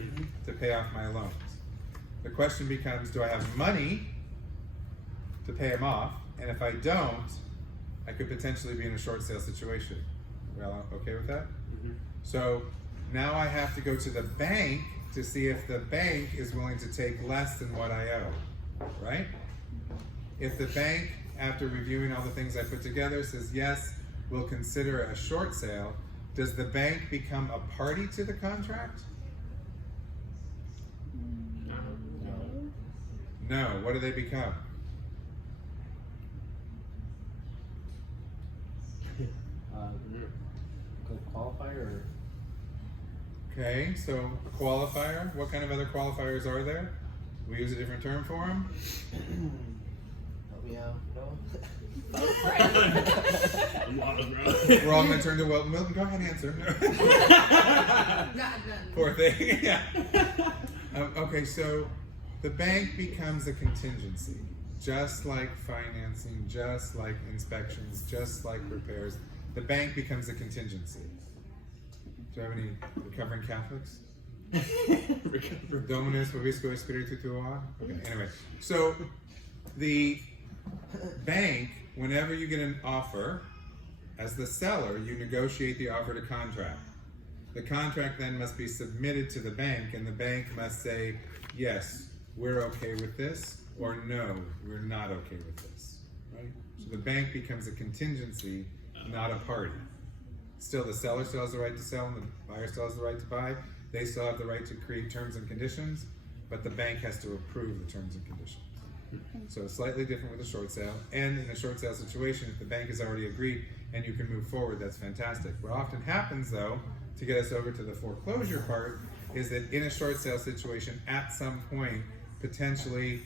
To pay off my loans. The question becomes, do I have money to pay them off? And if I don't, I could potentially be in a short sale situation. Well, okay with that? Mm-hmm. So now I have to go to the bank to see if the bank is willing to take less than what I owe, right? If the bank, after reviewing all the things I put together, says yes, we'll consider a short sale, does the bank become a party to the contract? No. What do they become? Qualifier or? Okay, so a qualifier. What kind of other qualifiers are there? We use a different term for them. Help me out, no? We're all going to turn to Milton. Milton, go ahead and answer. Poor thing. Yeah. Okay, so the bank becomes a contingency, just like financing, just like inspections, just like repairs. The bank becomes a contingency. Do you have any recovering Catholics? Dominus vobisco espiritu tuo. Okay, anyway. So the bank, whenever you get an offer, As the seller, you negotiate the offer to contract. The contract then must be submitted to the bank, and the bank must say, yes, we're okay with this, or no, we're not okay with this, right? So the bank becomes a contingency, not a party. Still, the seller still has the right to sell, and the buyer still has the right to buy. They still have the right to create terms and conditions, but the bank has to approve the terms and conditions. So it's slightly different with a short sale, and in a short sale situation, if the bank has already agreed and you can move forward, that's fantastic. What often happens though, to get us over to the foreclosure part, is that in a short sale situation, at some point, potentially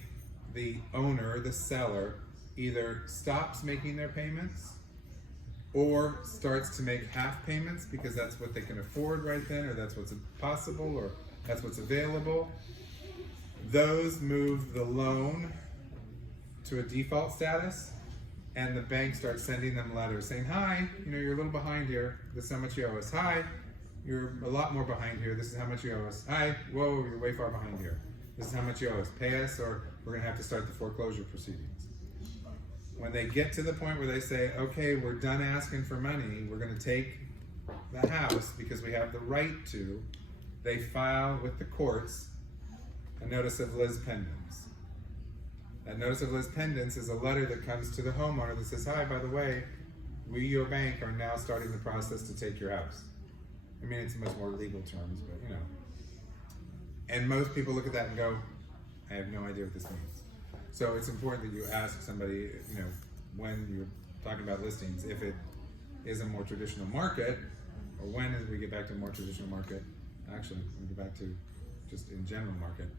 the owner, the seller, either stops making their payments or starts to make half payments because that's what they can afford right then, or that's what's possible, or that's what's available. Those move the loan to a default status, and the bank starts sending them letters saying, hi, you're a little behind here, this is how much you owe us. Hi, you're a lot more behind here, this is how much you owe us. Hi, whoa, you're way far behind here, this is how much you owe us. Pay us, or we're gonna have to start the foreclosure proceedings. When they get to the point where they say, okay, we're done asking for money, we're gonna take the house because we have the right to, they file with the courts a notice of lis pendens. That notice of lis pendens is a letter that comes to the homeowner that says, hi, by the way, we, your bank, are now starting the process to take your house. I mean, it's much more legal terms, but And most people look at that and go, I have no idea what this means. So it's important that you ask somebody, when you're talking about listings, if it is a more traditional market, or when as we get back to a more traditional market, actually, we get back to just in general market,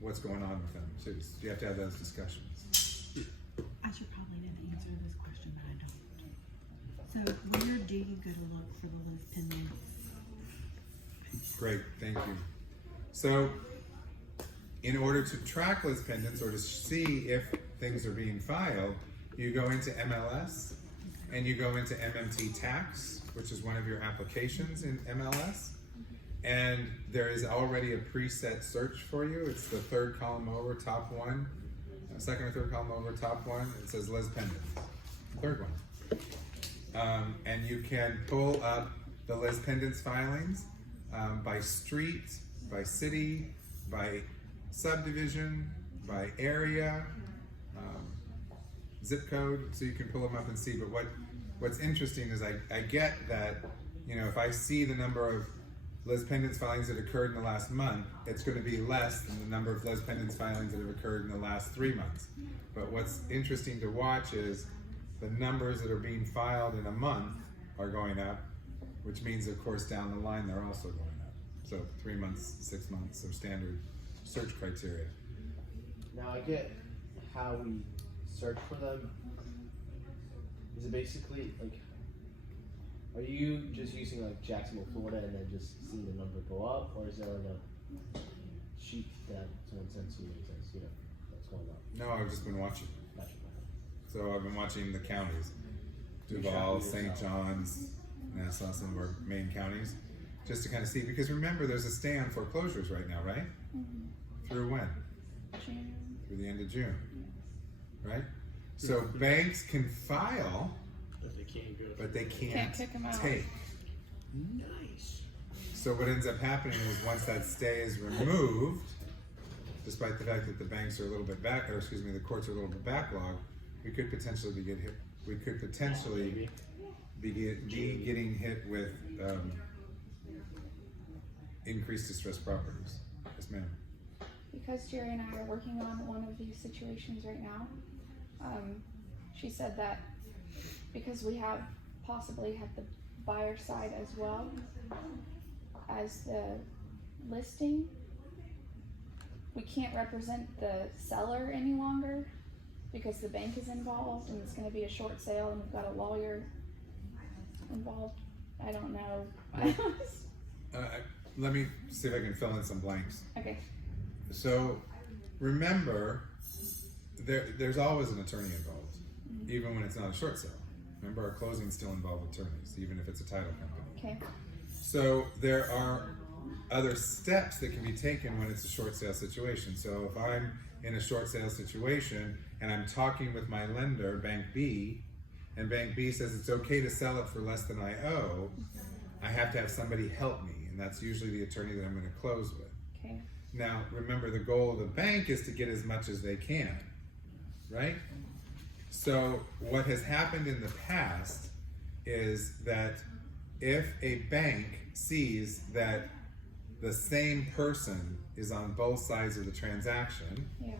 what's going on with them. So you have to have those discussions. I should probably know the answer to this question, but I don't. So where do you go to look for the Liz pendants? Great, thank you. So, in order to track lis pendants or to see if things are being filed, you go into MLS and you go into MMT Tax, which is one of your applications in MLS. And there is already a preset search for you. It's the third column over, top one. Second or third column over, top one. It says lis pendants. Third one. And you can pull up the lis pendants filings by street, by city, by subdivision, by area, zip code, so you can pull them up and see. But what's interesting is I get that, if I see the number of lis pendants filings that occurred in the last month, it's going to be less than the number of lis pendants filings that have occurred in the last 3 months. But what's interesting to watch is the numbers that are being filed in a month are going up, which means, of course, down the line they're also going up. So 3 months, 6 months are standard search criteria. Now I get how we search for them. Is it basically like, are you just using like Jacksonville, Florida, and then just seeing the number go up, or is there like a sheet that someone sends you and says, what's going on? No, I've just been watching. Gotcha. So I've been watching the counties. Duval, St. John's, Nassau, some of our main counties, just to kind of see, because remember there's a stay on foreclosures right now, right? Mm-hmm. Through when? June. Through the end of June, right? So banks can file, But they can't go. but they can't Can't kick 'em out. take. Nice. So what ends up happening is once that stay is removed, despite the fact that the banks are a little bit back, or excuse me, the courts are a little bit backlogged, we could potentially be getting getting hit with increased distressed properties. Yes, ma'am. Because Jerry and I are working on one of these situations right now, she said that because we possibly have the buyer side as well as the listing, we can't represent the seller any longer because the bank is involved and it's going to be a short sale and we've got a lawyer involved. I don't know. Let me see if I can fill in some blanks. Okay. So remember, there's always an attorney involved, even when it's not a short sale. Remember, our closings still involve attorneys, even if it's a title company. Okay. So there are other steps that can be taken when it's a short sale situation. So if I'm in a short sale situation and I'm talking with my lender, Bank B, and bank B says it's okay to sell it for less than I owe, I have to have somebody help me, and that's usually the attorney that I'm going to close with. Okay. Now, remember, the goal of the bank is to get as much as they can, right? So what has happened in the past is that if a bank sees that the same person is on both sides of the transaction, Yeah.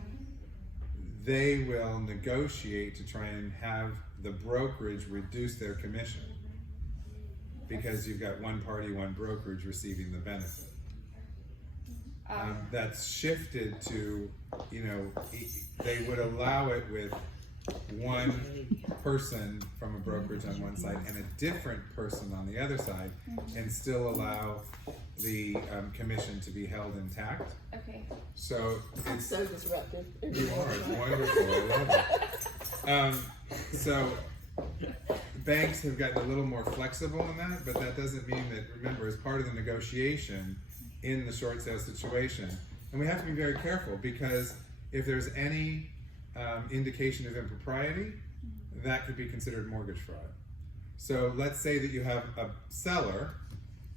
they will negotiate to try and have the brokerage reduce their commission, because you've got one party, one brokerage receiving the benefit. That's shifted to, they would allow it with one person from a brokerage on one side and a different person on the other side, and still allow the commission to be held intact. Okay. So I'm it's, so disruptive. you are, it's wonderful, I love it. So banks have gotten a little more flexible in that, but that doesn't mean that, remember, as part of the negotiation in the short sale situation, and we have to be very careful, because if there's any indication of impropriety, that could be considered mortgage fraud. So let's say that you have a seller,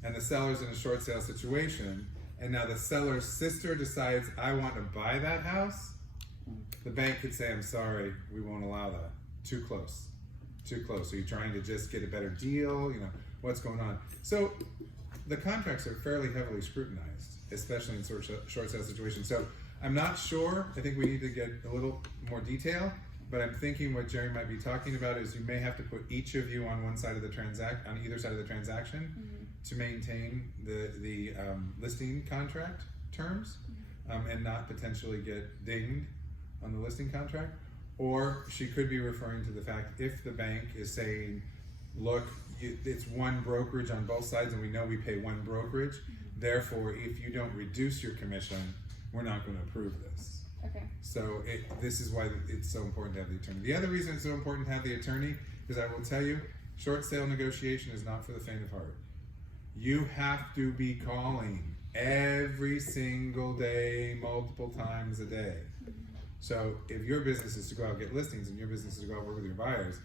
and the seller's in a short sale situation, and now the seller's sister decides, I want to buy that house. The bank could say, I'm sorry, we won't allow that. Too close. Too close. So you're trying to just get a better deal, what's going on. So the contracts are fairly heavily scrutinized, especially in short sale situations. So I'm not sure. I think we need to get a little more detail, but I'm thinking what Jerry might be talking about is you may have to put each of you on one side of the on either side of the transaction to maintain the listing contract terms, and not potentially get dinged on the listing contract. Or she could be referring to the fact, if the bank is saying, look, it's one brokerage on both sides, and we know we pay one brokerage, therefore if you don't reduce your commission, we're not going to approve this. Okay. So this is why it's so important to have the attorney. The other reason it's so important to have the attorney is, I will tell you, short sale negotiation is not for the faint of heart. You have to be calling every single day, multiple times a day. So if your business is to go out and get listings, and your business is to go out and work with your buyers,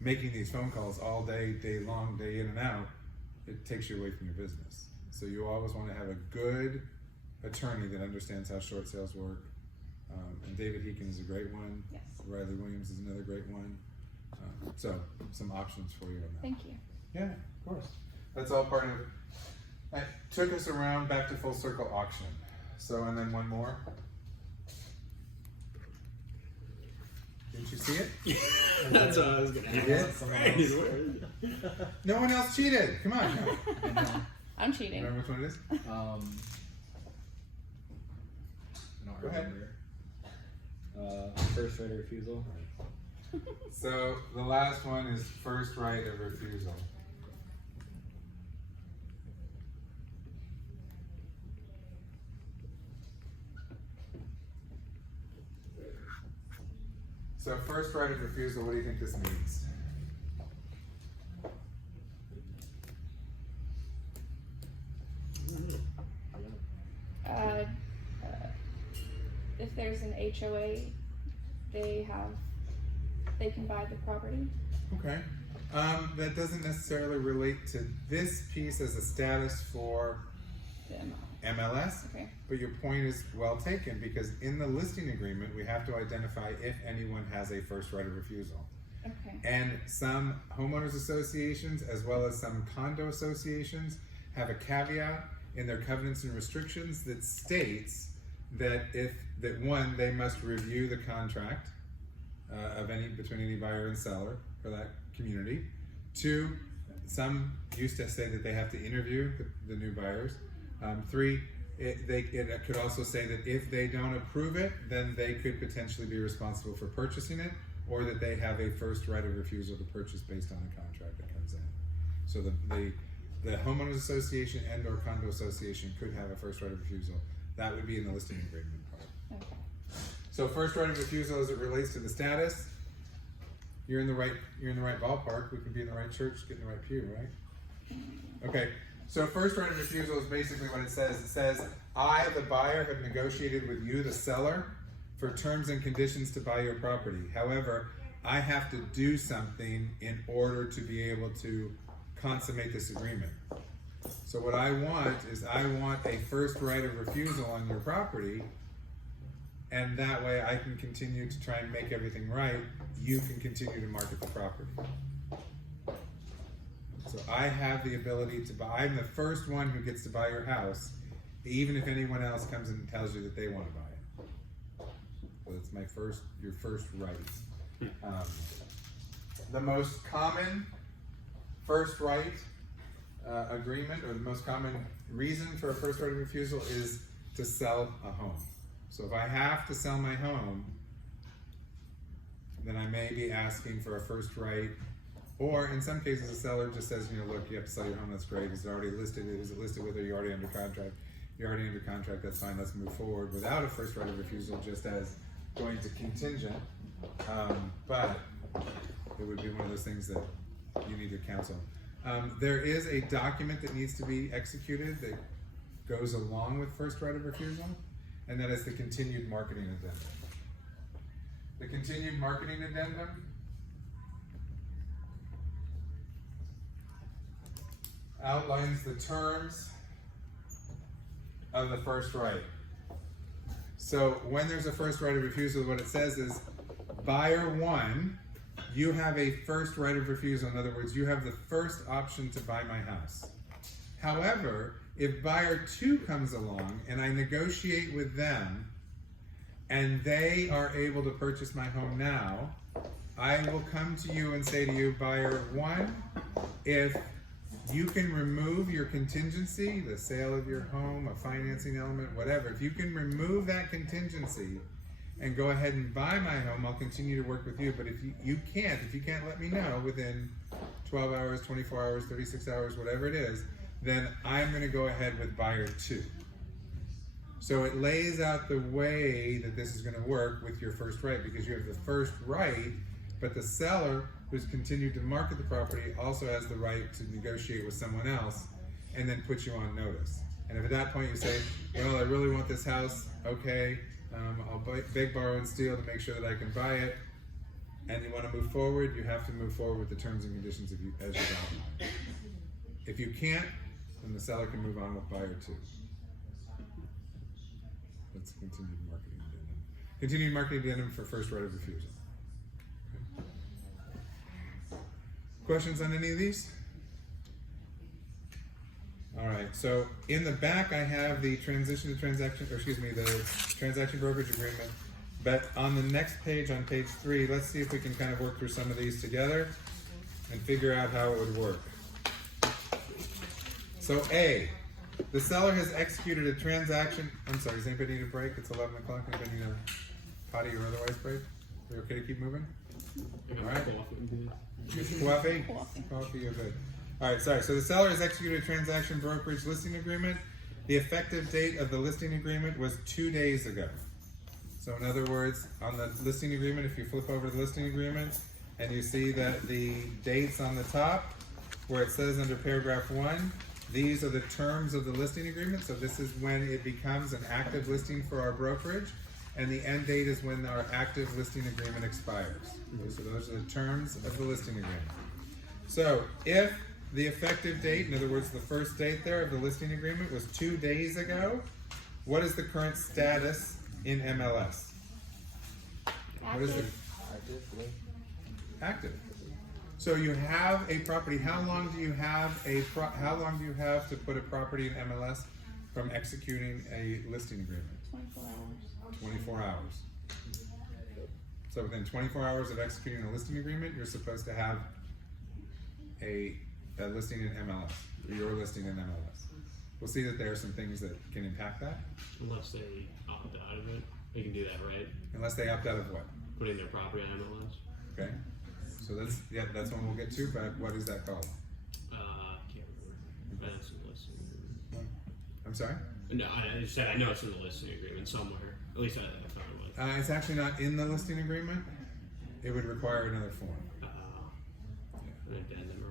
making these phone calls all day, day long, day in and out, it takes you away from your business. So you always want to have a good attorney that understands how short sales work. And David Heekin is a great one. Yes. Riley Williams is another great one. So some options for you on that. Thank you. Yeah, of course. That's all part of it. It took us around back to Full Circle Auction. So, and then one more. Didn't you see it? That's what I was gonna You ask. did? Right, where is it? No one else cheated. Come on. I'm cheating. Remember which one it is? I don't Go ahead. remember. First right of refusal. So the last one is first right of refusal. So first right of refusal, what do you think this means? If there's an HOA, they can buy the property. Okay. That doesn't necessarily relate to this piece as a status for Them. MLS, Okay. but your point is well taken, because in the listing agreement, we have to identify if anyone has a first right of refusal. Okay. And some homeowners associations, as well as some condo associations, have a caveat in their covenants and restrictions that states that one, they must review the contract between any buyer and seller for that community. Two, some used to say that they have to interview the new buyers. Three, it could also say that if they don't approve it, then they could potentially be responsible for purchasing it, or that they have a first right of refusal to purchase based on the contract that comes in. So the homeowners association and or condo association could have a first right of refusal. That would be in the listing agreement part. Okay. So first right of refusal as it relates to the status, you're in the right ballpark. We can be in the right church, get in the right pew, right? Okay. So first right of refusal is basically what it says. It says, I, the buyer, have negotiated with you, the seller, for terms and conditions to buy your property. However, I have to do something in order to be able to consummate this agreement. So what I want is I want a first right of refusal on your property, and that way I can continue to try and make everything right. You can continue to market the property. So I have the ability to buy. I'm the first one who gets to buy your house, even if anyone else comes and tells you that they want to buy it. So it's your first right. The most common first right agreement, or the most common reason for a first right of refusal, is to sell a home. So if I have to sell my home, then I may be asking for a first right. Or in some cases, the seller just says, look, you have to sell your home, that's great. Is it already listed? Is it listed with her? You're already under contract. You're already under contract, that's fine, let's move forward without a first right of refusal, just as going to contingent. But it would be one of those things that you need your counsel. There is a document that needs to be executed that goes along with first right of refusal, and that is the continued marketing addendum. The continued marketing addendum outlines the terms of the first right. So when there's a first right of refusal, what it says is, buyer one, you have a first right of refusal. In other words, you have the first option to buy my house. However, if buyer two comes along and I negotiate with them and they are able to purchase my home now, I will come to you and say to you, buyer one, if you can remove your contingency, the sale of your home, a financing element, whatever. If you can remove that contingency and go ahead and buy my home, I'll continue to work with you. But if you can't let me know within 12 hours, 24 hours, 36 hours, whatever it is, then I'm going to go ahead with buyer two. So it lays out the way that this is going to work with your first right, because you have the first right, but the seller who's continued to market the property also has the right to negotiate with someone else and then put you on notice. And if at that point you say, well, I really want this house, okay, I'll beg, borrow, and steal to make sure that I can buy it, and you want to move forward, you have to move forward with the terms and conditions as you've outlined. If you can't, then the seller can move on with buyer two. That's continued marketing addendum. Continued marketing addendum for first right of refusal. Questions on any of these? All right, so in the back I have the transaction brokerage agreement, but on the next page, on page 3, let's see if we can kind of work through some of these together and figure out how it would work. So A, the seller has executed a transaction. I'm sorry, does anybody need a break? It's 11 o'clock. Anybody need a potty or otherwise break? Are we okay to keep moving? All right. Coffee? Coffee, you're good. All right, sorry. So the seller has executed a transaction brokerage listing agreement. The effective date of the listing agreement was 2 days ago. So in other words, on the listing agreement, if you flip over the listing agreement and you see that the dates on the top, where it says under paragraph 1, these are the terms of the listing agreement. So this is when it becomes an active listing for our brokerage, and the end date is when our active listing agreement expires. Okay, so those are the terms of the listing agreement. So if the effective date, in other words, the first date there of the listing agreement was 2 days ago, what is the current status in MLS? What is it? Active. So you have a property. How long do you have to put a property in MLS from executing a listing agreement? 24 hours. 24 hours. So within 24 hours of executing a listing agreement, you're supposed to have a listing in MLS, or your listing in MLS. We'll see that there are some things that can impact that. Unless they opt out of it. They can do that, right? Unless they opt out of what? Putting their property on MLS. Okay. So that's one we'll get to, but what is that called? Can't remember. That's in the listing agreement. I'm sorry? No, I just said I know it's in the listing agreement somewhere. At least I thought it was. It's actually not in the listing agreement. It would require another form. An addendum or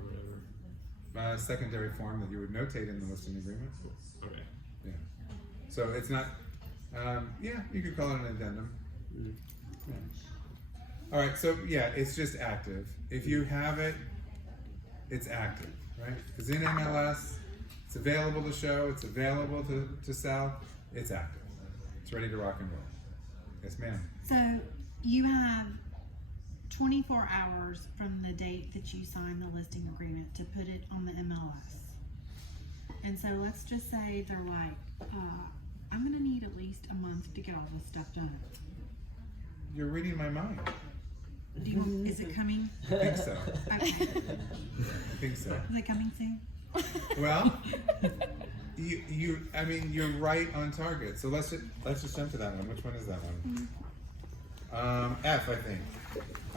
whatever. Secondary form that you would notate in the listing agreement. Okay. Yeah. So it's not, you could call it an addendum. Yeah. All right, so yeah, it's just active. If you have it, it's active, right? It's in MLS. It's available to show. It's available to sell. It's active. It's ready to rock and roll. Yes, ma'am. So you have 24 hours from the date that you sign the listing agreement to put it on the MLS. And so let's just say they're like, I'm gonna need at least a month to get all this stuff done. You're reading my mind. Is it coming? I think so. Okay. I think so. Is it coming soon? Well, I mean, you're right on target. So let's just jump to that one. Which one is that one? F, I think.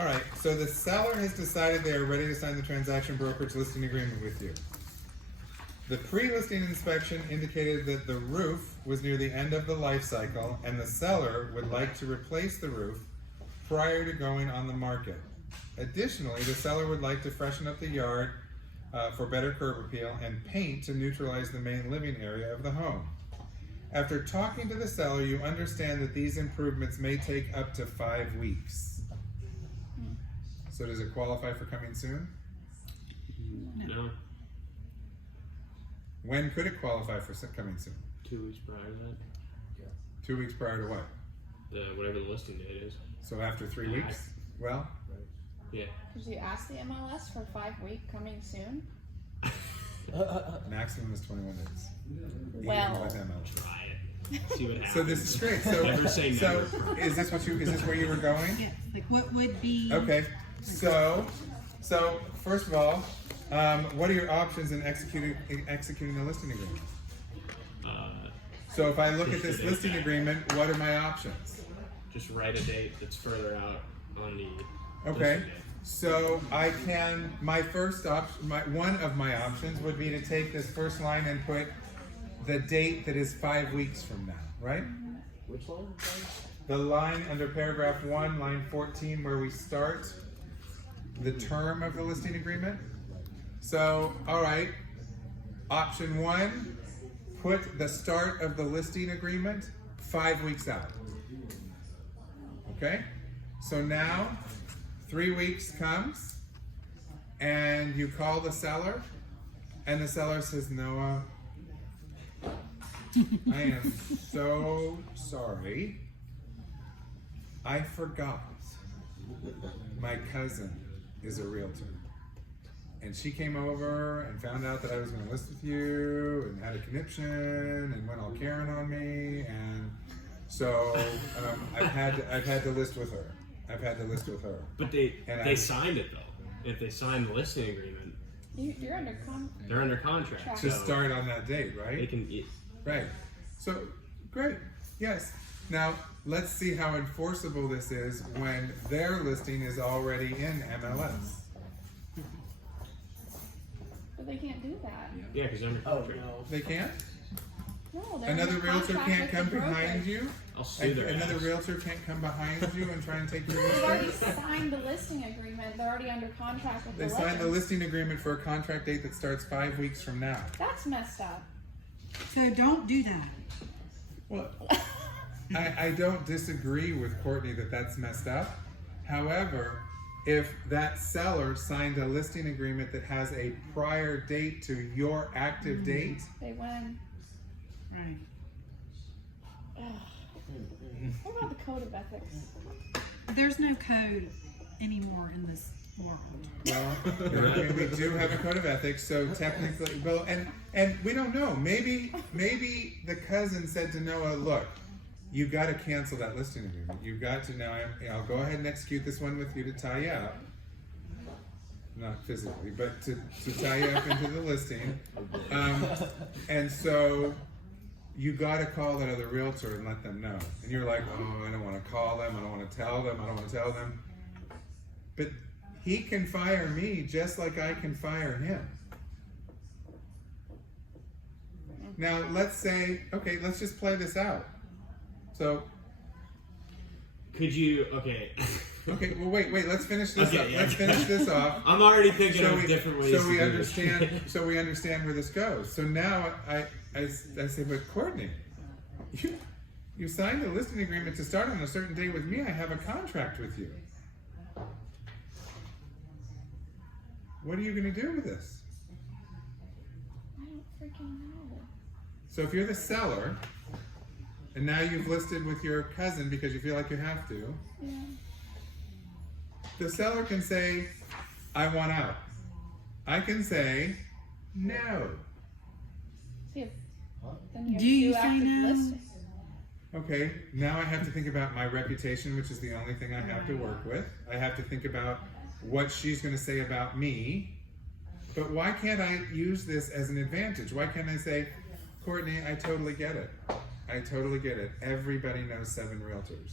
All right. So the seller has decided they are ready to sign the transaction brokerage listing agreement with you. The pre-listing inspection indicated that the roof was near the end of the life cycle, and the seller would like to replace the roof prior to going on the market. Additionally, the seller would like to freshen up the yard for better curb appeal and paint to neutralize the main living area of the home. After talking to the seller, you understand that these improvements may take up to 5 weeks. So does it qualify for coming soon? No. When could it qualify for coming soon? 2 weeks prior to that. 2 weeks prior to what? Whatever the listing date is. So after 3 weeks? Well, Yeah. Did you ask the MLS for 5 week coming soon? maximum is 21 days. Even Well. with MLS. Try it. See what happens. So this is great. So, Never say so never. is this where you were going? Yes. Like what would be? Okay. So first of all, what are your options in executing the listing agreement? So if I look at this listing agreement, what are my options? Just write a date that's further out on the Okay. listing date. So I can, my first option, one of my options would be to take this first line and put the date that is 5 weeks from now, right? Which line? The line under paragraph 1, line 14, where we start the term of the listing agreement. So, all right, option 1, put the start of the listing agreement 5 weeks out. Okay? So now, 3 weeks comes, and you call the seller, and the seller says, Noah, I am so sorry. I forgot. My cousin is a realtor. And she came over and found out that I was going to list with you and had a conniption and went all Karen on me. And so I've had to list with her. But And they signed it though. If they signed the listing agreement, You're under contract. they're under contract. To so start on that date, They right? can. Right. So, great. Yes. Now, let's see how enforceable this is when their listing is already in MLS. But they can't do that. Yeah, because they're under Oh contract. no. They can't? No, they're Another under realtor contract can't with come the broker. behind you? I'll sue their Another ass. realtor can't come behind you and try and take your They've already listing? signed the listing agreement. They're already under contract with They the signed the legends. listing agreement for a contract date that starts 5 weeks from now. That's messed up. So don't do that. Well, I don't disagree with Courtney that that's messed up. However, if that seller signed a listing agreement that has a prior date to your active date, They win. Right. What about the code of ethics? There's no code anymore in this world. well, we do have a code of ethics, so technically, well, and we don't know. Maybe the cousin said to Noah, "Look, you got to cancel that listing agreement. You've got to now. I'll go ahead and execute this one with you to tie you up, not physically, but to tie you up into the listing. And so you got to call that other realtor and let them know. And you're like, oh, I don't want to call them. I don't want to tell them. I don't want to tell them. But he can fire me just like I can fire him. Now, let's say, okay, let's just play this out. So, Could you? Okay. okay, well, wait, let's finish this Okay, up. yeah. Let's finish this off. I'm already thinking So of we, different ways. so to we do understand. This. So we understand where this goes. So now I say, but Courtney, you signed a listing agreement to start on a certain date with me. I have a contract with you. What are you gonna do with this? I don't freaking know. So if you're the seller, and now you've listed with your cousin because you feel like you have to, Yeah. the seller can say, I want out. I can say, no. See if Huh? then you have Do you two say active no? listings. Okay, now I have to think about my reputation, which is the only thing I have to work with. I have to think about what she's going to say about me. But why can't I use this as an advantage? Why can't I say, Courtney, I totally get it. I totally get it. Everybody knows 7 realtors.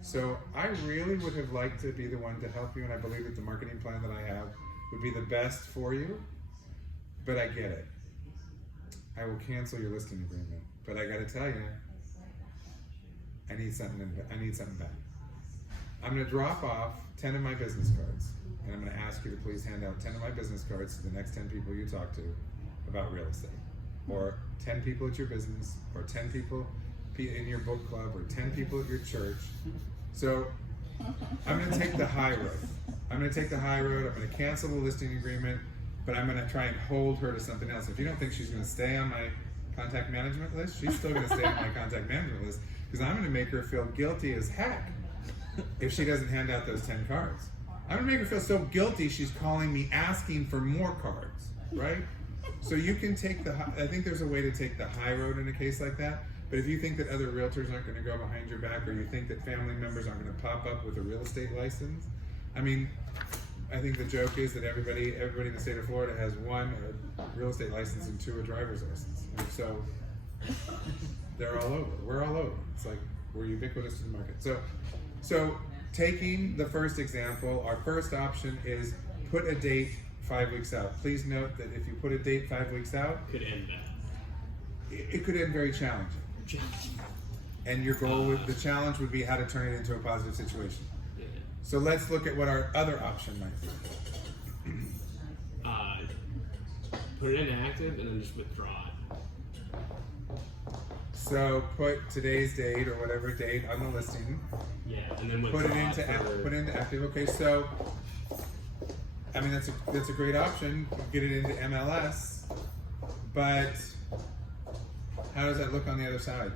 So I really would have liked to be the one to help you, and I believe that the marketing plan that I have would be the best for you. But I get it. I will cancel your listing agreement. But I got to tell you, I need something back. I'm going to drop off 10 of my business cards, and I'm going to ask you to please hand out 10 of my business cards to the next 10 people you talk to about real estate, or 10 people at your business, or 10 people in your book club, or 10 people at your church. So I'm going to take the high road. I'm going to cancel the listing agreement, but I'm going to try and hold her to something else. If you don't think she's going to stay on my contact management list, she's still going to stay on my contact management list, because I'm going to make her feel guilty as heck if she doesn't hand out those 10 cards. I'm going to make her feel so guilty she's calling me asking for more cards, right? So you can take I think there's a way to take the high road in a case like that. But if you think that other realtors aren't going to go behind your back, or you think that family members aren't going to pop up with a real estate license, I mean, I think the joke is that everybody in the state of Florida has 1 real estate license and 2 a driver's license. And so they're all over. We're all over. It's like we're ubiquitous to the market. So taking the first example, our first option is put a date 5 weeks out. Please note that if you put a date 5 weeks out, Could end that. it could end very challenging. And your goal the challenge would be how to turn it into a positive situation. Yeah. So let's look at what our other option might be. Put it in active and then just withdraw it. So put today's date or whatever date on the listing. Yeah, and then Put withdraw it into for, put it into active. Okay, so I mean that's a great option. Get it into MLS, but how does that look on the other side?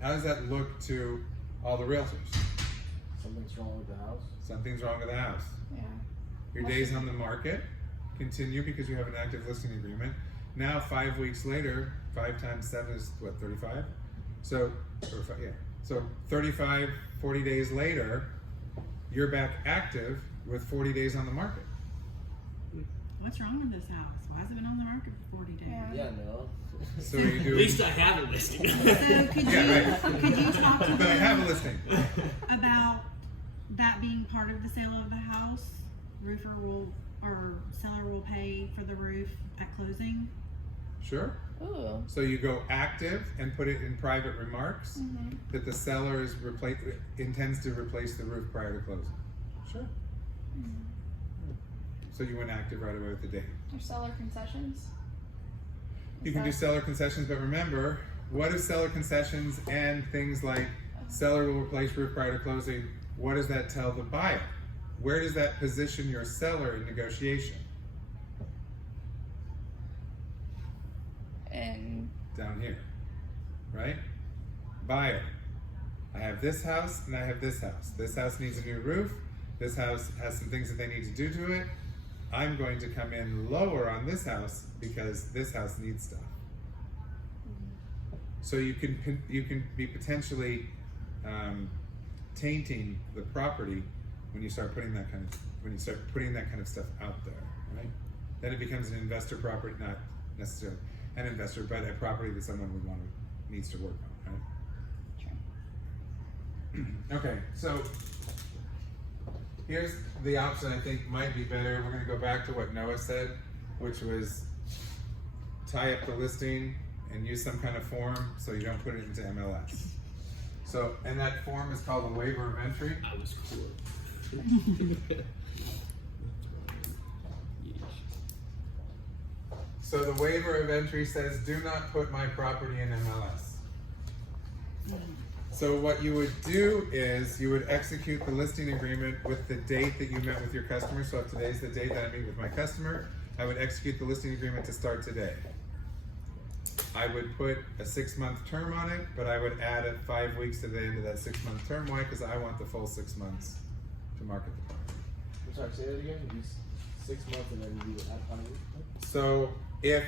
How does that look to all the realtors? Something's wrong with the house. Something's wrong with the house. Yeah. Your days on the market continue because you have an active listing agreement. Now 5 weeks later, 5 times 7 is what, 35? So 35, 40 days later, you're back active with 40 days on the market. What's wrong with this house? Why has it been on the market for 40 days? Yeah. Yeah, no. So you At do. least I have a listing. So could you talk to But I have a them listing. about that being part of the sale of the house? Roofer will, or seller will pay for the roof at closing? Sure. Ooh. So you go active and put it in private remarks Mm-hmm. that the seller intends to replace the roof prior to closing. Sure. So you went active right away with the date. Or seller concessions. You can do seller concessions, but remember, what is seller concessions and things like seller will replace roof prior to closing? What does that tell the buyer? Where does that position your seller in negotiation? And Down here, right? Buyer, I have this house and I have this house. This house needs a new roof. This house has some things that they need to do to it. I'm going to come in lower on this house because this house needs stuff. So you can be potentially tainting the property when you start putting that kind of stuff out there, right? Then it becomes an investor property, not necessarily an investor, but a property that someone needs to work on, right? Okay, so here's the option I think might be better. We're gonna go back to what Noah said, which was tie up the listing and use some kind of form so you don't put it into MLS. So, and that form is called a waiver of entry. I was cool. So the waiver of entry says, do not put my property in MLS. So what you would do is you would execute the listing agreement with the date that you met with your customer. So if today's the date that I meet with my customer, I would execute the listing agreement to start today. I would put a 6-month term on it, but I would add it 5 weeks to the end of that 6-month term. Why? Because I want the full 6 months to market the property. I'm sorry, say that again. You 6 months and then you add 5 weeks? So if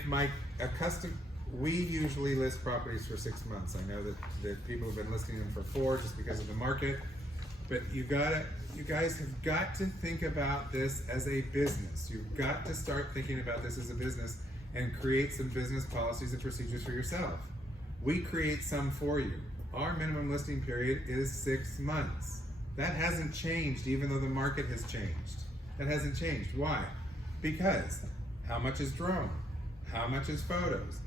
we usually list properties for 6 months. I know that people have been listing them for 4 just because of the market, but you guys have got to think about this as a business. You've got to start thinking about this as a business and create some business policies and procedures for yourself. We create some for you. Our minimum listing period is 6 months. That hasn't changed even though the market has changed. That hasn't changed. Why? Because how much is drone? How much is photos?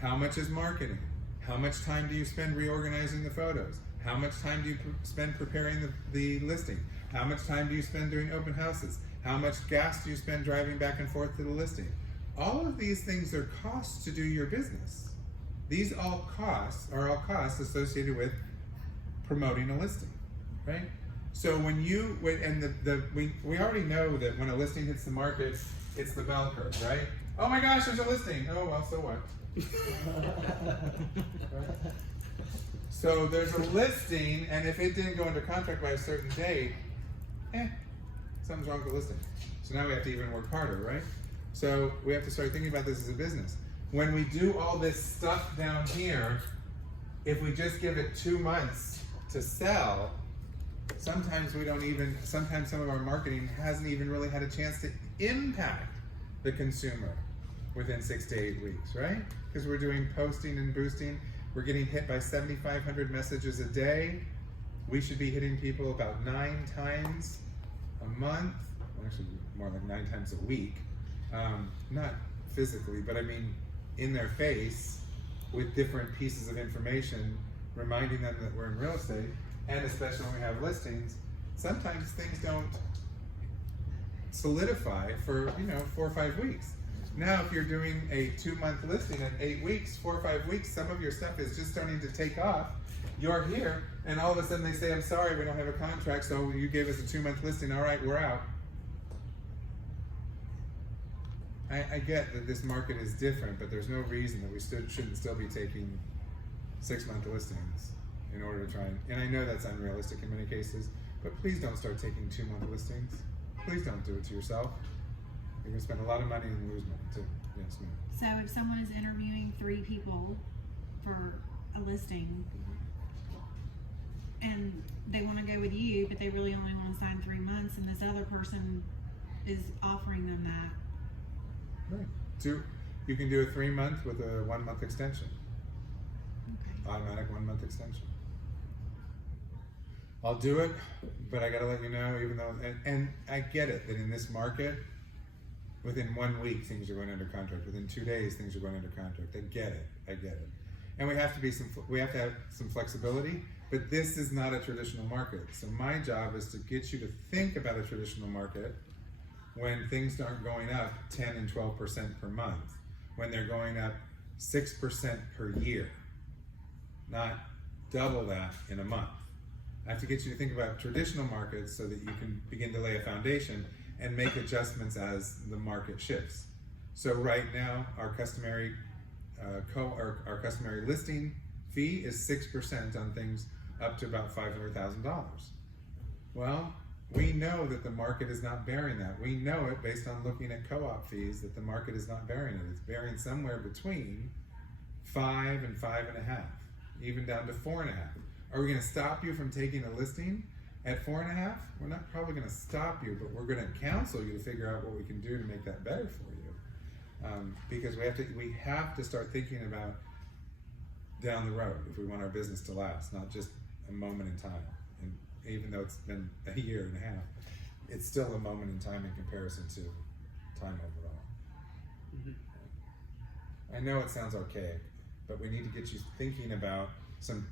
How much is marketing? How much time do you spend reorganizing the photos? How much time do you spend preparing the listing? How much time do you spend doing open houses? How much gas do you spend driving back and forth to the listing? All of these things are costs to do your business. These are all costs associated with promoting a listing, right? So when we already know that when a listing hits the market, it's the bell curve, right? Oh my gosh, there's a listing. Oh well, so what? So there's a listing, and if it didn't go under contract by a certain date, something's wrong with the listing. So now we have to even work harder, right? So we have to start thinking about this as a business. When we do all this stuff down here, if we just give it 2 months to sell, sometimes some of our marketing hasn't even really had a chance to impact the consumer within 6 to 8 weeks, right? Because we're doing posting and boosting. We're getting hit by 7,500 messages a day. We should be hitting people about 9 times a month, well, actually more like 9 times a week. Not physically, but I mean in their face with different pieces of information, reminding them that we're in real estate, and especially when we have listings, sometimes things don't solidify for 4 or 5 weeks. Now, if you're doing a 2-month listing in 8 weeks, 4 or 5 weeks, some of your stuff is just starting to take off. You're here, and all of a sudden they say, I'm sorry, we don't have a contract, so you gave us a 2-month listing, all right, we're out. I get that this market is different, but there's no reason that we shouldn't still be taking 6-month listings in order to try and I know that's unrealistic in many cases, but please don't start taking 2-month listings. Please don't do it to yourself. You're gonna spend a lot of money and lose money too. Yes, ma'am. So if someone is interviewing 3 people for a listing and they want to go with you, but they really only want to sign 3 months, and this other person is offering them that. Right. You can do a 3-month with a 1-month extension. Okay. Automatic 1-month extension. I'll do it, but I gotta let you know, even though, and I get it, that in this market, within 1 week things are going under contract. Within 2 days things are going under contract. I get it. And we have to have some flexibility, but this is not a traditional market. So my job is to get you to think about a traditional market when things aren't going up 10 and 12% per month, when they're going up 6% per year, not double that in a month. I have to get you to think about traditional markets so that you can begin to lay a foundation and make adjustments as the market shifts. So right now, our customary our customary listing fee is 6% on things up to about $500,000. Well, we know that the market is not bearing that. We know it based on looking at co-op fees that the market is not bearing it. It's bearing somewhere between 5 and 5.5, even down to 4.5. Are we going to stop you from taking a listing at 4.5? We're not probably going to stop you, but we're going to counsel you to figure out what we can do to make that better for you. Because we have to start thinking about down the road if we want our business to last, not just a moment in time. And even though it's been a year and a half, it's still a moment in time in comparison to time overall. I know it sounds archaic, but we need to get you thinking about some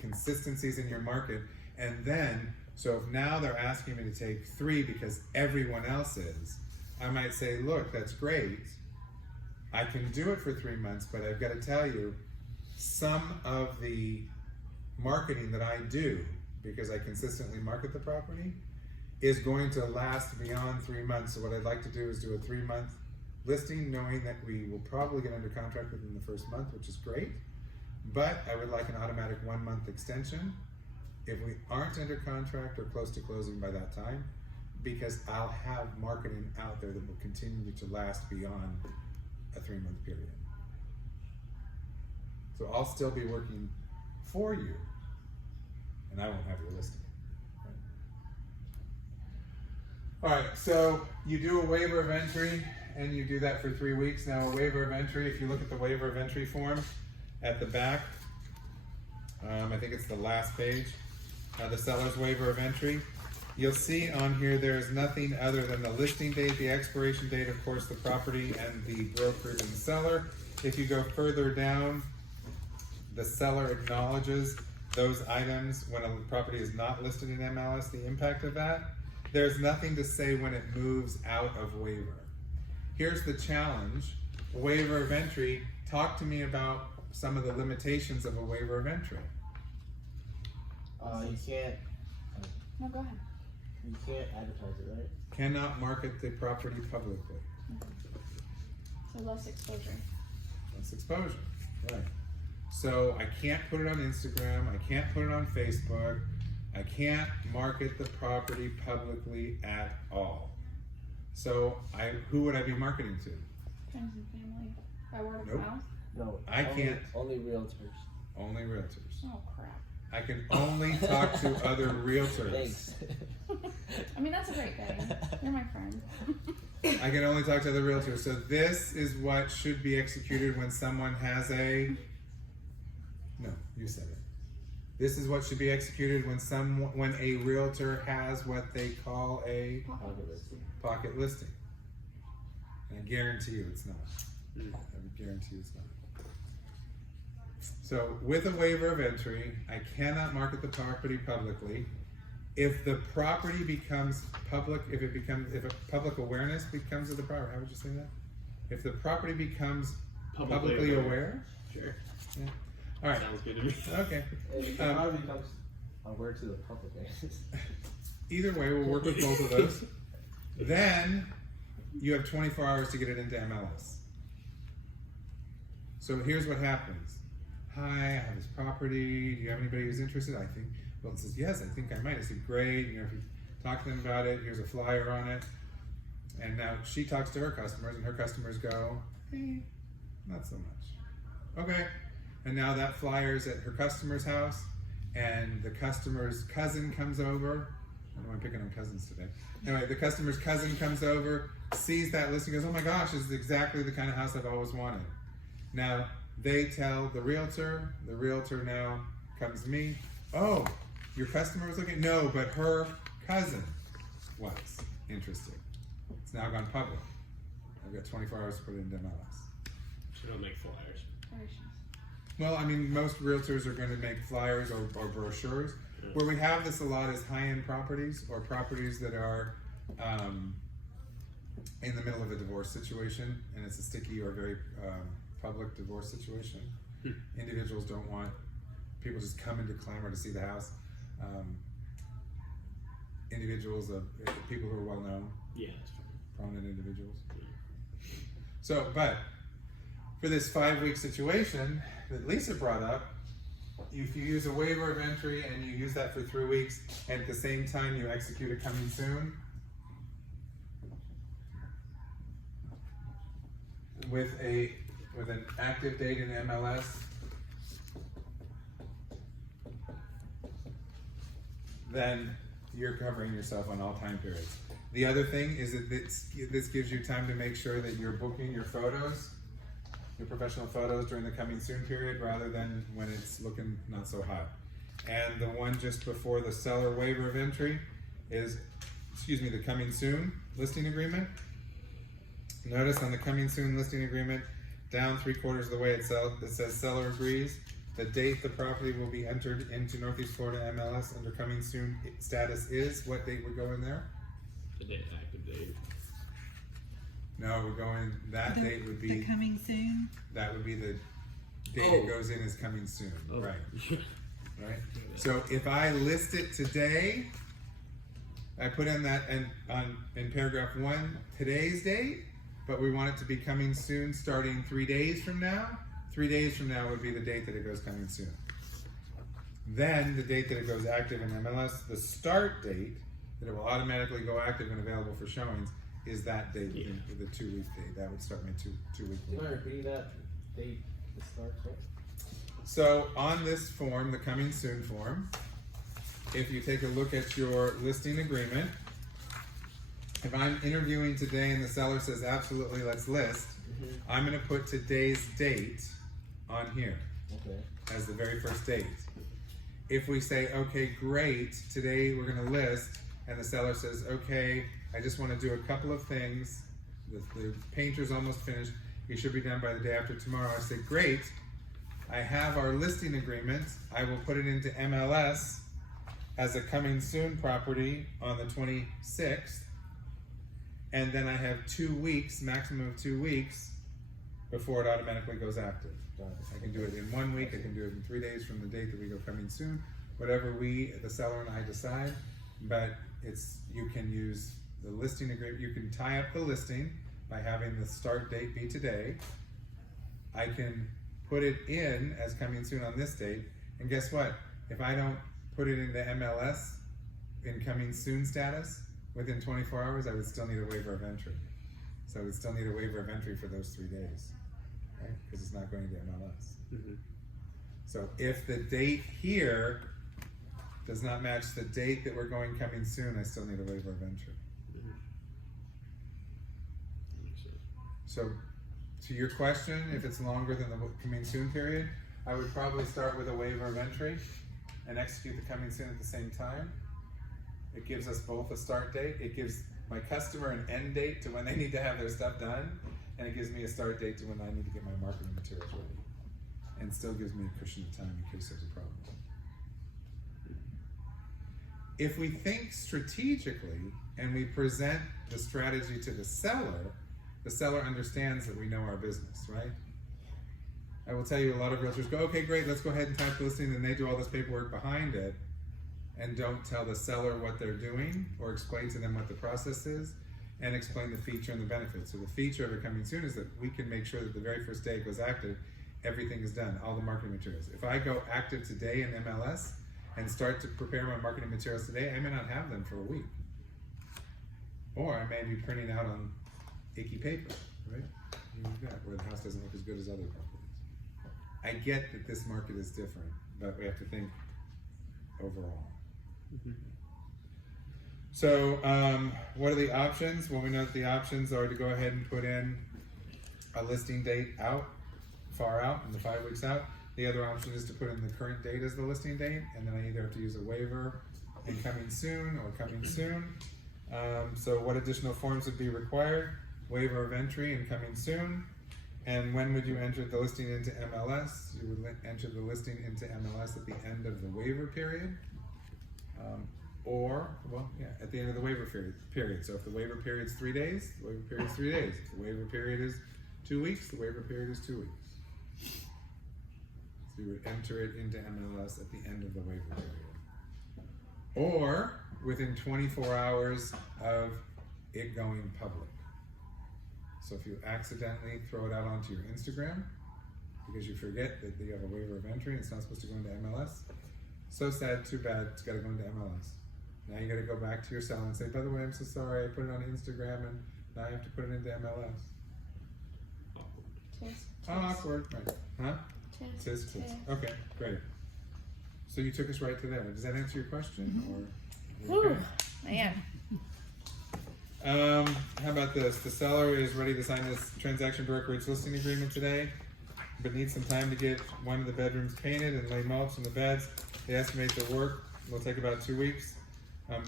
consistencies in your market. And then, so if now they're asking me to take 3 because everyone else is, I might say, look, that's great. I can do it for 3 months, but I've got to tell you, some of the marketing that I do, because I consistently market the property, is going to last beyond 3 months. So what I'd like to do is do a 3-month listing, knowing that we will probably get under contract within the first month, which is great. But I would like an automatic 1 month extension if we aren't under contract or close to closing by that time, because I'll have marketing out there that will continue to last beyond a 3 month period. So I'll still be working for you, and I won't have your listing. All right, so you do a waiver of entry, and you do that for 3 weeks. Now, a waiver of entry, if you look at the waiver of entry form at the back, I think it's the last page, the seller's waiver of entry, you'll see on here there's nothing other than the listing date, the expiration date, of course, the property, and the broker and the seller. If you go further down, the seller acknowledges those items when a property is not listed in MLS, the impact of that. There's nothing to say when it moves out of waiver. Here's the challenge. A waiver of entry, talk to me about some of the limitations of a waiver of entry. You can't. No, go ahead. You can't advertise it, right? Cannot market the property publicly. So less exposure. That's exposure, right. So I can't put it on Instagram, I can't put it on Facebook, I can't market the property publicly at all. So who would I be marketing to? Friends and family. By word of Nope. mouth. No. I can't. Only realtors. Only realtors. Oh crap. I can only talk to other realtors. Thanks. I mean, that's a great thing. You're my friend. I can only talk to other realtors. So this is what should be executed when someone has a, no, you said it. This is what should be executed when a realtor has what they call a pocket listing. And I guarantee you it's not. I would guarantee it's not. So with a waiver of entry, I cannot market the property publicly. If the property becomes public, if a public awareness becomes of the property, how would you say that? If the property becomes publicly aware? Sure. Yeah. All right. Sounds good to me. Okay. It probably becomes aware to the public. Either way, we'll work with both of those. Then you have 24 hours to get it into MLS. So here's what happens. Hi, I have this property. Do you have anybody who's interested? I think. Well, it says yes. I think I might. I said great. You know, if you talk to them about it, here's a flyer on it. And now she talks to her customers, and her customers go, hey, not so much. Okay. And now that flyer is at her customer's house, and the customer's cousin comes over. I don't know why I'm picking on cousins today. Anyway, the customer's cousin comes over, sees that listing, goes, oh my gosh, this is exactly the kind of house I've always wanted. Now, they tell the realtor now comes to me, oh, your customer was looking? No, but her cousin was interested. It's now gone public. I've got 24 hours to put it into MLS. So don't make flyers. Well, I mean, most realtors are going to make flyers or brochures. Where we have this a lot is high-end properties or properties that are in the middle of a divorce situation, and it's a sticky or very public divorce situation. Individuals don't want people just coming to clamor to see the house. Individuals of people who are well known, Yeah. prominent individuals. So, but for this 5-week situation that Lisa brought up, if you use a waiver of entry and you use that for 3 weeks, and at the same time you execute it coming soon, with an active date in MLS, then you're covering yourself on all time periods. The other thing is that this gives you time to make sure that you're booking your photos, your professional photos during the coming soon period rather than when it's looking not so hot. And the one just before the seller waiver of entry is, the coming soon listing agreement. Notice on the coming soon listing agreement, down 3/4 of the way it says seller agrees. The date the property will be entered into Northeast Florida MLS under coming soon status is, what date would go in there? The date, active date. No, we're going, that date would The be, coming soon. that would be the date Oh. it goes in as coming soon, Oh. right? Right? So if I list it today, I put in that in paragraph 1, today's date, but we want it to be coming soon starting 3 days from now. 3 days from now would be the date that it goes coming soon. Then the date that it goes active in MLS, the start date that it will automatically go active and available for showings is that date, the 2 week date. That would start my two week. Do you mind repeating that date? The start. Right? So on this form, the coming soon form, if you take a look at your listing agreement, if I'm interviewing today and the seller says absolutely let's list, I'm going to put today's date on here Okay. as the very first date. If we say, okay, great, today we're going to list, and the seller says, okay, I just want to do a couple of things, the painter's almost finished, you should be done by the day after tomorrow. I say, great, I have our listing agreement, I will put it into MLS as a coming soon property on the 26th, and then I have 2 weeks, maximum of 2 weeks, before it automatically goes active. Got it. I can do it in 1 week, I can do it in 3 days from the date that we go coming soon, whatever the seller and I decide, but you can use the listing agreement, you can tie up the listing by having the start date be today. I can put it in as coming soon on this date, and guess what? If I don't put it into MLS in coming soon status within 24 hours, I would still need a waiver of entry. So I would still need a waiver of entry for those 3 days, right? Because it's not going to MLS. So if the date here does not match the date that we're going coming soon, I still need a waiver of entry. So to your question, if it's longer than the coming soon period, I would probably start with a waiver of entry and execute the coming soon at the same time. It gives us both a start date. It gives my customer an end date to when they need to have their stuff done, and it gives me a start date to when I need to get my marketing materials ready. And still gives me a cushion of time in case there's a problem. If we think strategically and we present the strategy to the seller understands that we know our business, right? I will tell you, a lot of realtors go, okay, great, let's go ahead and type the listing, and they do all this paperwork behind it and don't tell the seller what they're doing or explain to them what the process is and explain the feature and the benefits. So the feature of it coming soon is that we can make sure that the very first day it goes active, everything is done, all the marketing materials. If I go active today in MLS and start to prepare my marketing materials today, I may not have them for a week. Or I may be printing out on icky paper, right? Where the house doesn't look as good as other properties. I get that this market is different, but we have to think overall. So, what are the options? Well, we know that the options are to go ahead and put in a listing date far out, in the 5 weeks out. The other option is to put in the current date as the listing date, and then I either have to use a waiver in coming soon or coming soon. So what additional forms would be required? Waiver of entry and coming soon. And when would you enter the listing into MLS? You would enter the listing into MLS at the end of the waiver period. At the end of the waiver period. So if the waiver period is 3 days, the waiver period is 3 days. If the waiver period is 2 weeks, the waiver period is 2 weeks. So you would enter it into MLS at the end of the waiver period. Or within 24 hours of it going public. So if you accidentally throw it out onto your Instagram because you forget that you have a waiver of entry and it's not supposed to go into MLS, so sad, too bad, it's got to go into MLS. Now you got to go back to your seller and say, by the way, I'm so sorry, I put it on Instagram and now I have to put it into MLS. Awkward, right? Huh? Tis. Okay, great. So you took us right to there. Does that answer your question? Or okay? Man. How about this? The seller is ready to sign this transaction brokerage listing agreement today, but needs some time to get one of the bedrooms painted and lay mulch in the beds. They estimate the work will take about 2 weeks.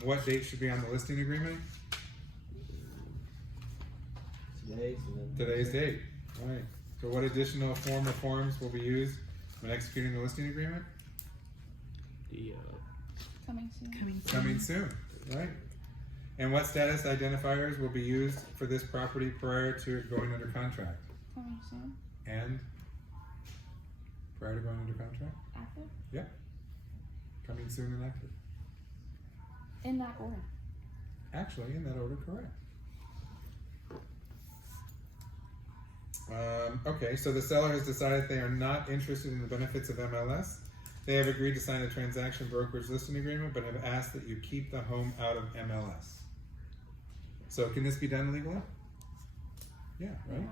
What date should be on the listing agreement? Today's date. All right. So what additional form or forms will be used when executing the listing agreement? Coming soon. Coming soon, right? And what status identifiers will be used for this property prior to it going under contract? Coming soon. And prior to going under contract? Active. Yep. Coming soon and active. In that order. Actually, in that order, correct. Okay, so the seller has decided they are not interested in the benefits of MLS. They have agreed to sign a transaction brokerage listing agreement, but have asked that you keep the home out of MLS. So can this be done legally? Yeah, right?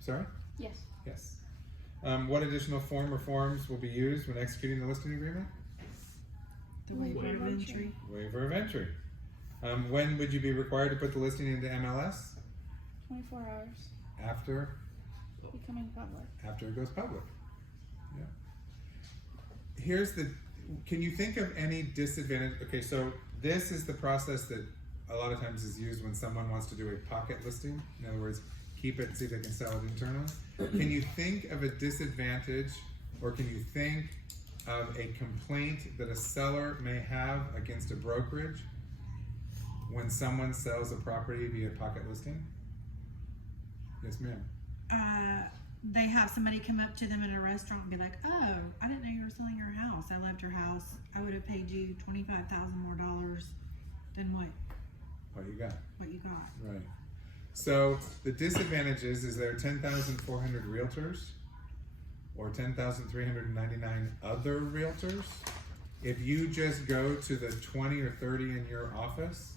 Sorry? Yes. Yes. What additional form or forms will be used when executing the listing agreement? The waiver of Waiver of entry. Waiver of entry. When would you be required to put the listing into MLS? 24 hours. After Becoming public. it goes public. Yeah. Can you think of any disadvantage? Okay, so this is the process that a lot of times is used when someone wants to do a pocket listing. In other words, keep it and see if they can sell it internally. Can you think of a disadvantage, or can you think of a complaint that a seller may have against a brokerage when someone sells a property via pocket listing? Yes, ma'am. They have somebody come up to them in a restaurant and be like, "Oh, I didn't know you were selling your house. I loved your house. I would have paid you $25,000 more than what What you got? you got." Right. So the disadvantage is there are 10,400 realtors or 10,399 other realtors. If you just go to the 20 or 30 in your office,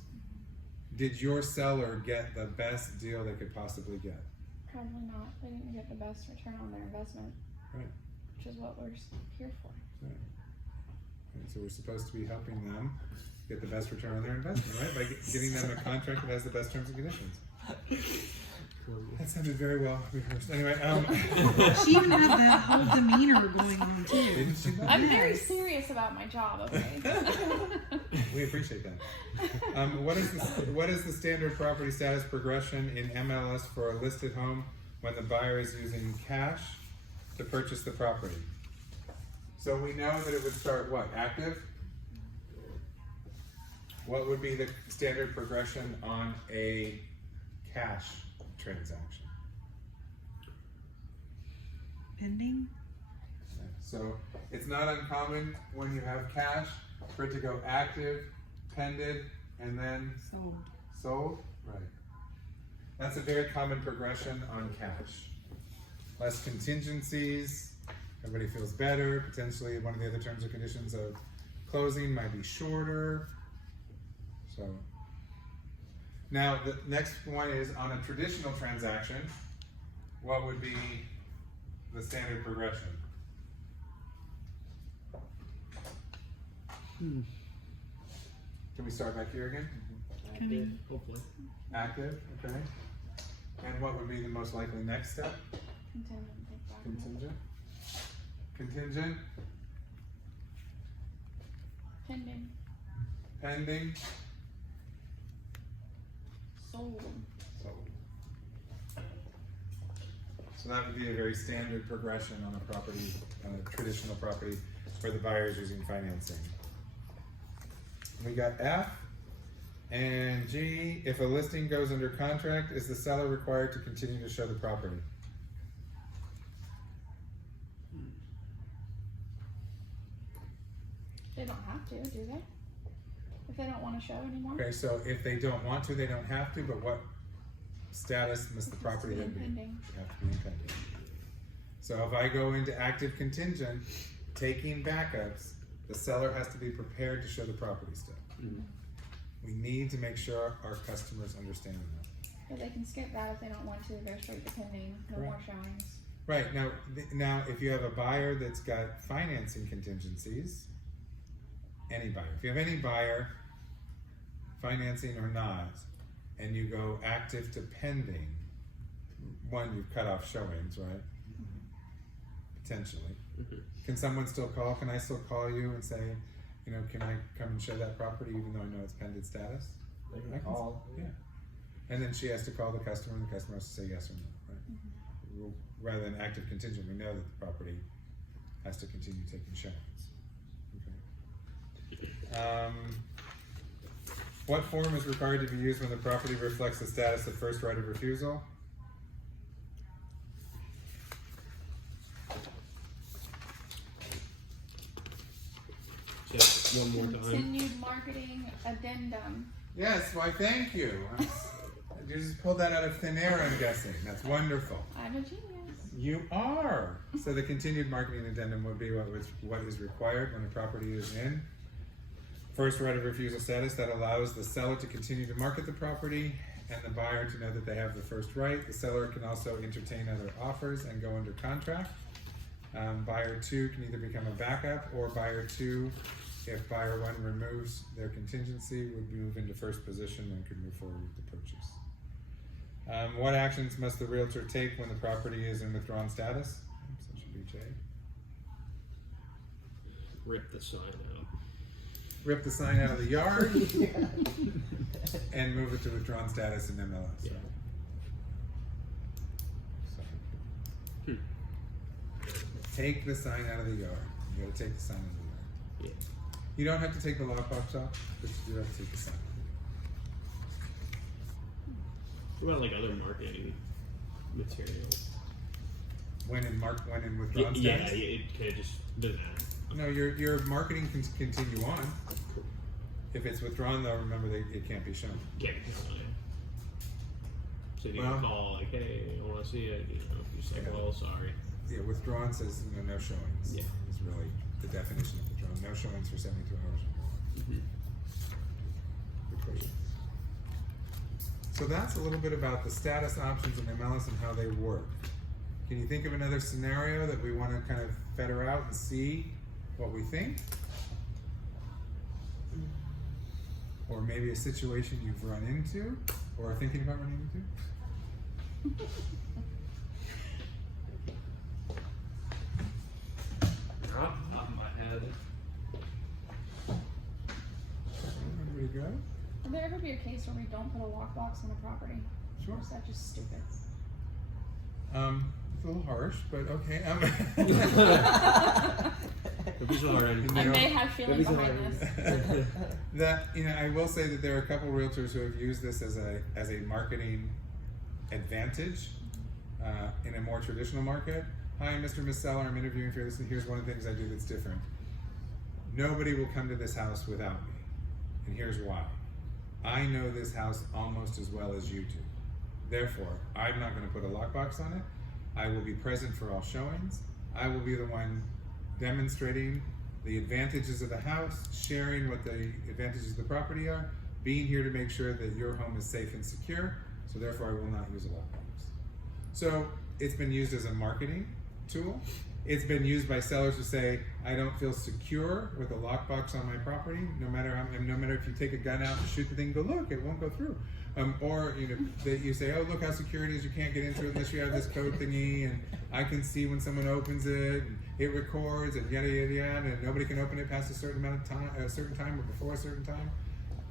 did your seller get the best deal they could possibly get? Probably not. They didn't get the best return on their investment. Right. Which is what we're here for. Right. And so we're supposed to be helping them get the best return on their investment, right? By getting them a contract that has the best terms and conditions. That sounded very well rehearsed. Anyway, She even had that whole demeanor going on too. didn't she? I'm very serious about my job, okay? We appreciate that. What is the standard property status progression in MLS for a listed home when the buyer is using cash to purchase the property? So we know that it would start what? Active? What would be the standard progression on a cash transaction? Pending. So it's not uncommon when you have cash for it to go active, pended, and then Sold. sold. Right. That's a very common progression on cash. Less contingencies, everybody feels better. Potentially one of the other terms and conditions of closing might be shorter. So now the next one is on a traditional transaction, what would be the standard progression? Can we start back here again? Pending. Hopefully. Active, okay. And what would be the most likely next step? Contingent, take that. Contingent? Contingent, Pending. pending, Sold. sold. So that would be a very standard progression on a property, on a traditional property where the buyer is using financing. We got F and G. If a listing goes under contract, is the seller required to continue to show the property? They don't have to, do they? If they don't want to show anymore? Okay, so if they don't want to, they don't have to, but what status must the property then be? Pending. Should have to be in pending. So if I go into active contingent, taking backups, the seller has to be prepared to show the property still. Mhm. We need to make sure our customers understand that. But they can skip that if they don't want to, go straight to pending, no more showings. Right, now if you have a buyer that's got financing contingencies, any buyer, if you have any buyer, financing or not, and you go active to pending, one, you've cut off showings, right? Potentially. Mhm. Can someone still call? Can I still call you and say, you know, can I come and show that property even though I know it's pending status? They I can can- call. Yeah. And then she has to call the customer and the customer has to say yes or no, right? Well, rather than active contingent, we know that the property has to continue taking showings. Okay. What form is required to be used when the property reflects the status of first right of refusal? So one more time. Continued marketing addendum. Yes, why thank you. You just pulled that out of thin air, I'm guessing. That's wonderful. I'm a genius. You are. So the continued marketing addendum would be what is required when a property is in first right of refusal status. That allows the seller to continue to market the property and the buyer to know that they have the first right. The seller can also entertain other offers and go under contract. Buyer 2 can either become a backup, or buyer 2, if buyer 1 removes their contingency, would move into first position and could move forward with the purchase. What actions must the realtor take when the property is in withdrawn status? Oops, that should be J. Rip the sign out. Rip the sign out of the yard and move it to withdrawn status in MLS. Yeah. So. Take the sign out of the yard. You gotta take the sign out of the yard. Yeah. You don't have to take the lockbox off, but you do have to take the sign. What about like other marketing materials? When in withdrawn Yeah, status? it kind of just doesn't matter. No, your marketing can continue on. If it's withdrawn, though, remember it can't be shown. Can't be fine. So you Well- can call like, hey, I want to see it. You know, you say, Yeah. well, sorry. Yeah, withdrawn says no showings. Yeah. Is really the definition of withdrawn. No showings for 72 hours or more. Good question. So that's a little bit about the status options in MLS and how they work. Can you think of another scenario that we want to kind of feather out and see what we think? Or maybe a situation you've run into or are thinking about running into? Not in my head. Everybody go? Will there ever be a case where we don't put a lockbox on a property? Sure. Or is that just stupid? It's a little harsh, but okay. If he's already. I may have feelings behind this. That, I will say that there are a couple realtors who have used this as a marketing advantage in a more traditional market. Hi, Mr. and Miss Seller, I'm interviewing for this, and here's one of the things I do that's different. Nobody will come to this house without me, and here's why. I know this house almost as well as you do. Therefore, I'm not going to put a lockbox on it. I will be present for all showings. I will be the one demonstrating the advantages of the house, sharing what the advantages of the property are, being here to make sure that your home is safe and secure, so therefore I will not use a lockbox. So it's been used as a marketing tool. It's been used by sellers who say, I don't feel secure with a lockbox on my property, no matter if you take a gun out and shoot the thing, go look, it won't go through. Or that you say, oh, look how secure it is, you can't get into it unless you have this code thingy, and I can see when someone opens it, and it records, and yada yada yada, and nobody can open it past a certain amount of time, a certain time, or before a certain time.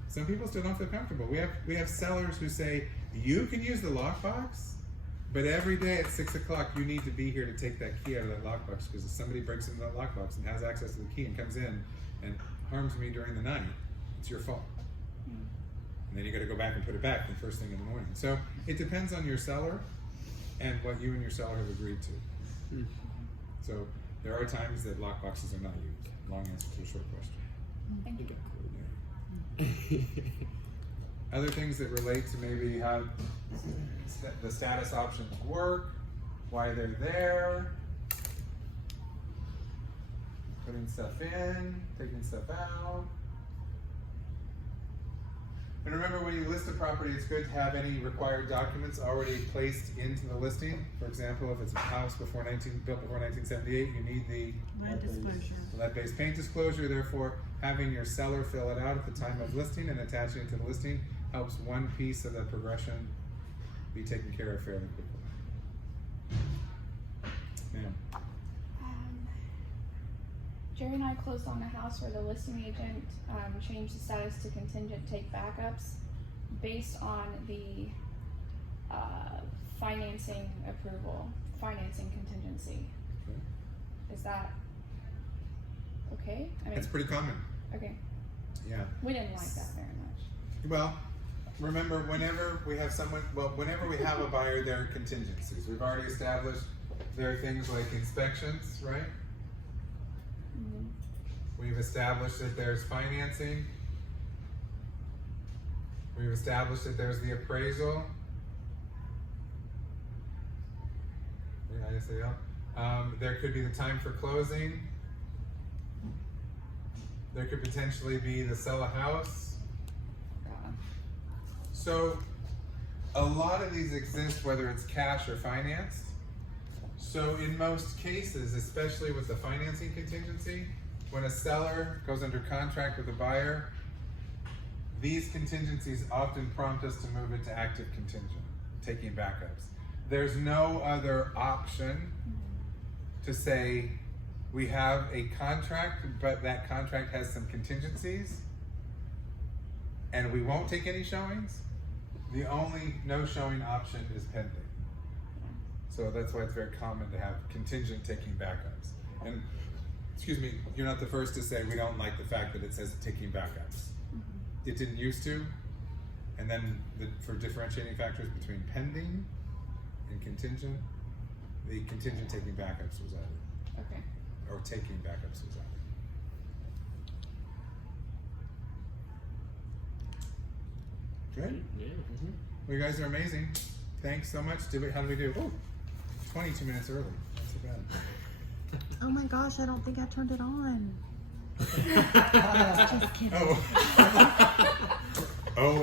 Some people still don't feel comfortable. We have sellers who say, you can use the lockbox, but every day at 6 o'clock, you need to be here to take that key out of that lockbox, because if somebody breaks into that lockbox and has access to the key and comes in and harms me during the night, it's your fault. And then you got to go back and put it back the first thing in the morning. So it depends on your seller and what you and your seller have agreed to. So there are times that lockboxes are not used. Long answer to a short question. Thank you. Other things that relate to maybe how the status options work, why they're there, putting stuff in, taking stuff out. And remember, when you list a property, it's good to have any required documents already placed into the listing. For example, if it's a house built before 1978, you need the Lead disclosure. lead-based paint disclosure. Therefore, having your seller fill it out at the time of listing and attaching it to the listing helps one piece of the progression be taken care of fairly quickly. Yeah. Jerry and I closed on a house where the listing agent changed the status to contingent take backups based on the financing approval, financing contingency. Okay. Is that okay? I mean, That's pretty common. okay. Yeah. We didn't like that very much. Well, remember, whenever we have a buyer, there are contingencies. We've already established there are things like inspections, right? Mm-hmm. We've established that there's financing. We've established that there's the appraisal. I say all? There could be the time for closing. There could potentially be to sell a house. Yeah. So a lot of these exist whether it's cash or financed. So in most cases, especially with the financing contingency, when a seller goes under contract with a buyer, these contingencies often prompt us to move it to active contingent, taking backups. There's no other option to say we have a contract, but that contract has some contingencies and we won't take any showings. The only no showing option is pending. So that's why it's very common to have contingent taking backups. And excuse me, you're not the first to say we don't like the fact that it says taking backups. It didn't used to, and then for differentiating factors between pending and contingent, the contingent taking backups was added, Okay. or taking backups was added. Good. Yeah. Well, you guys are amazing. Thanks so much. How did we do? Oh, 22 minutes early. Not too bad. Oh my gosh, I don't think I turned it on. Oh. Oh.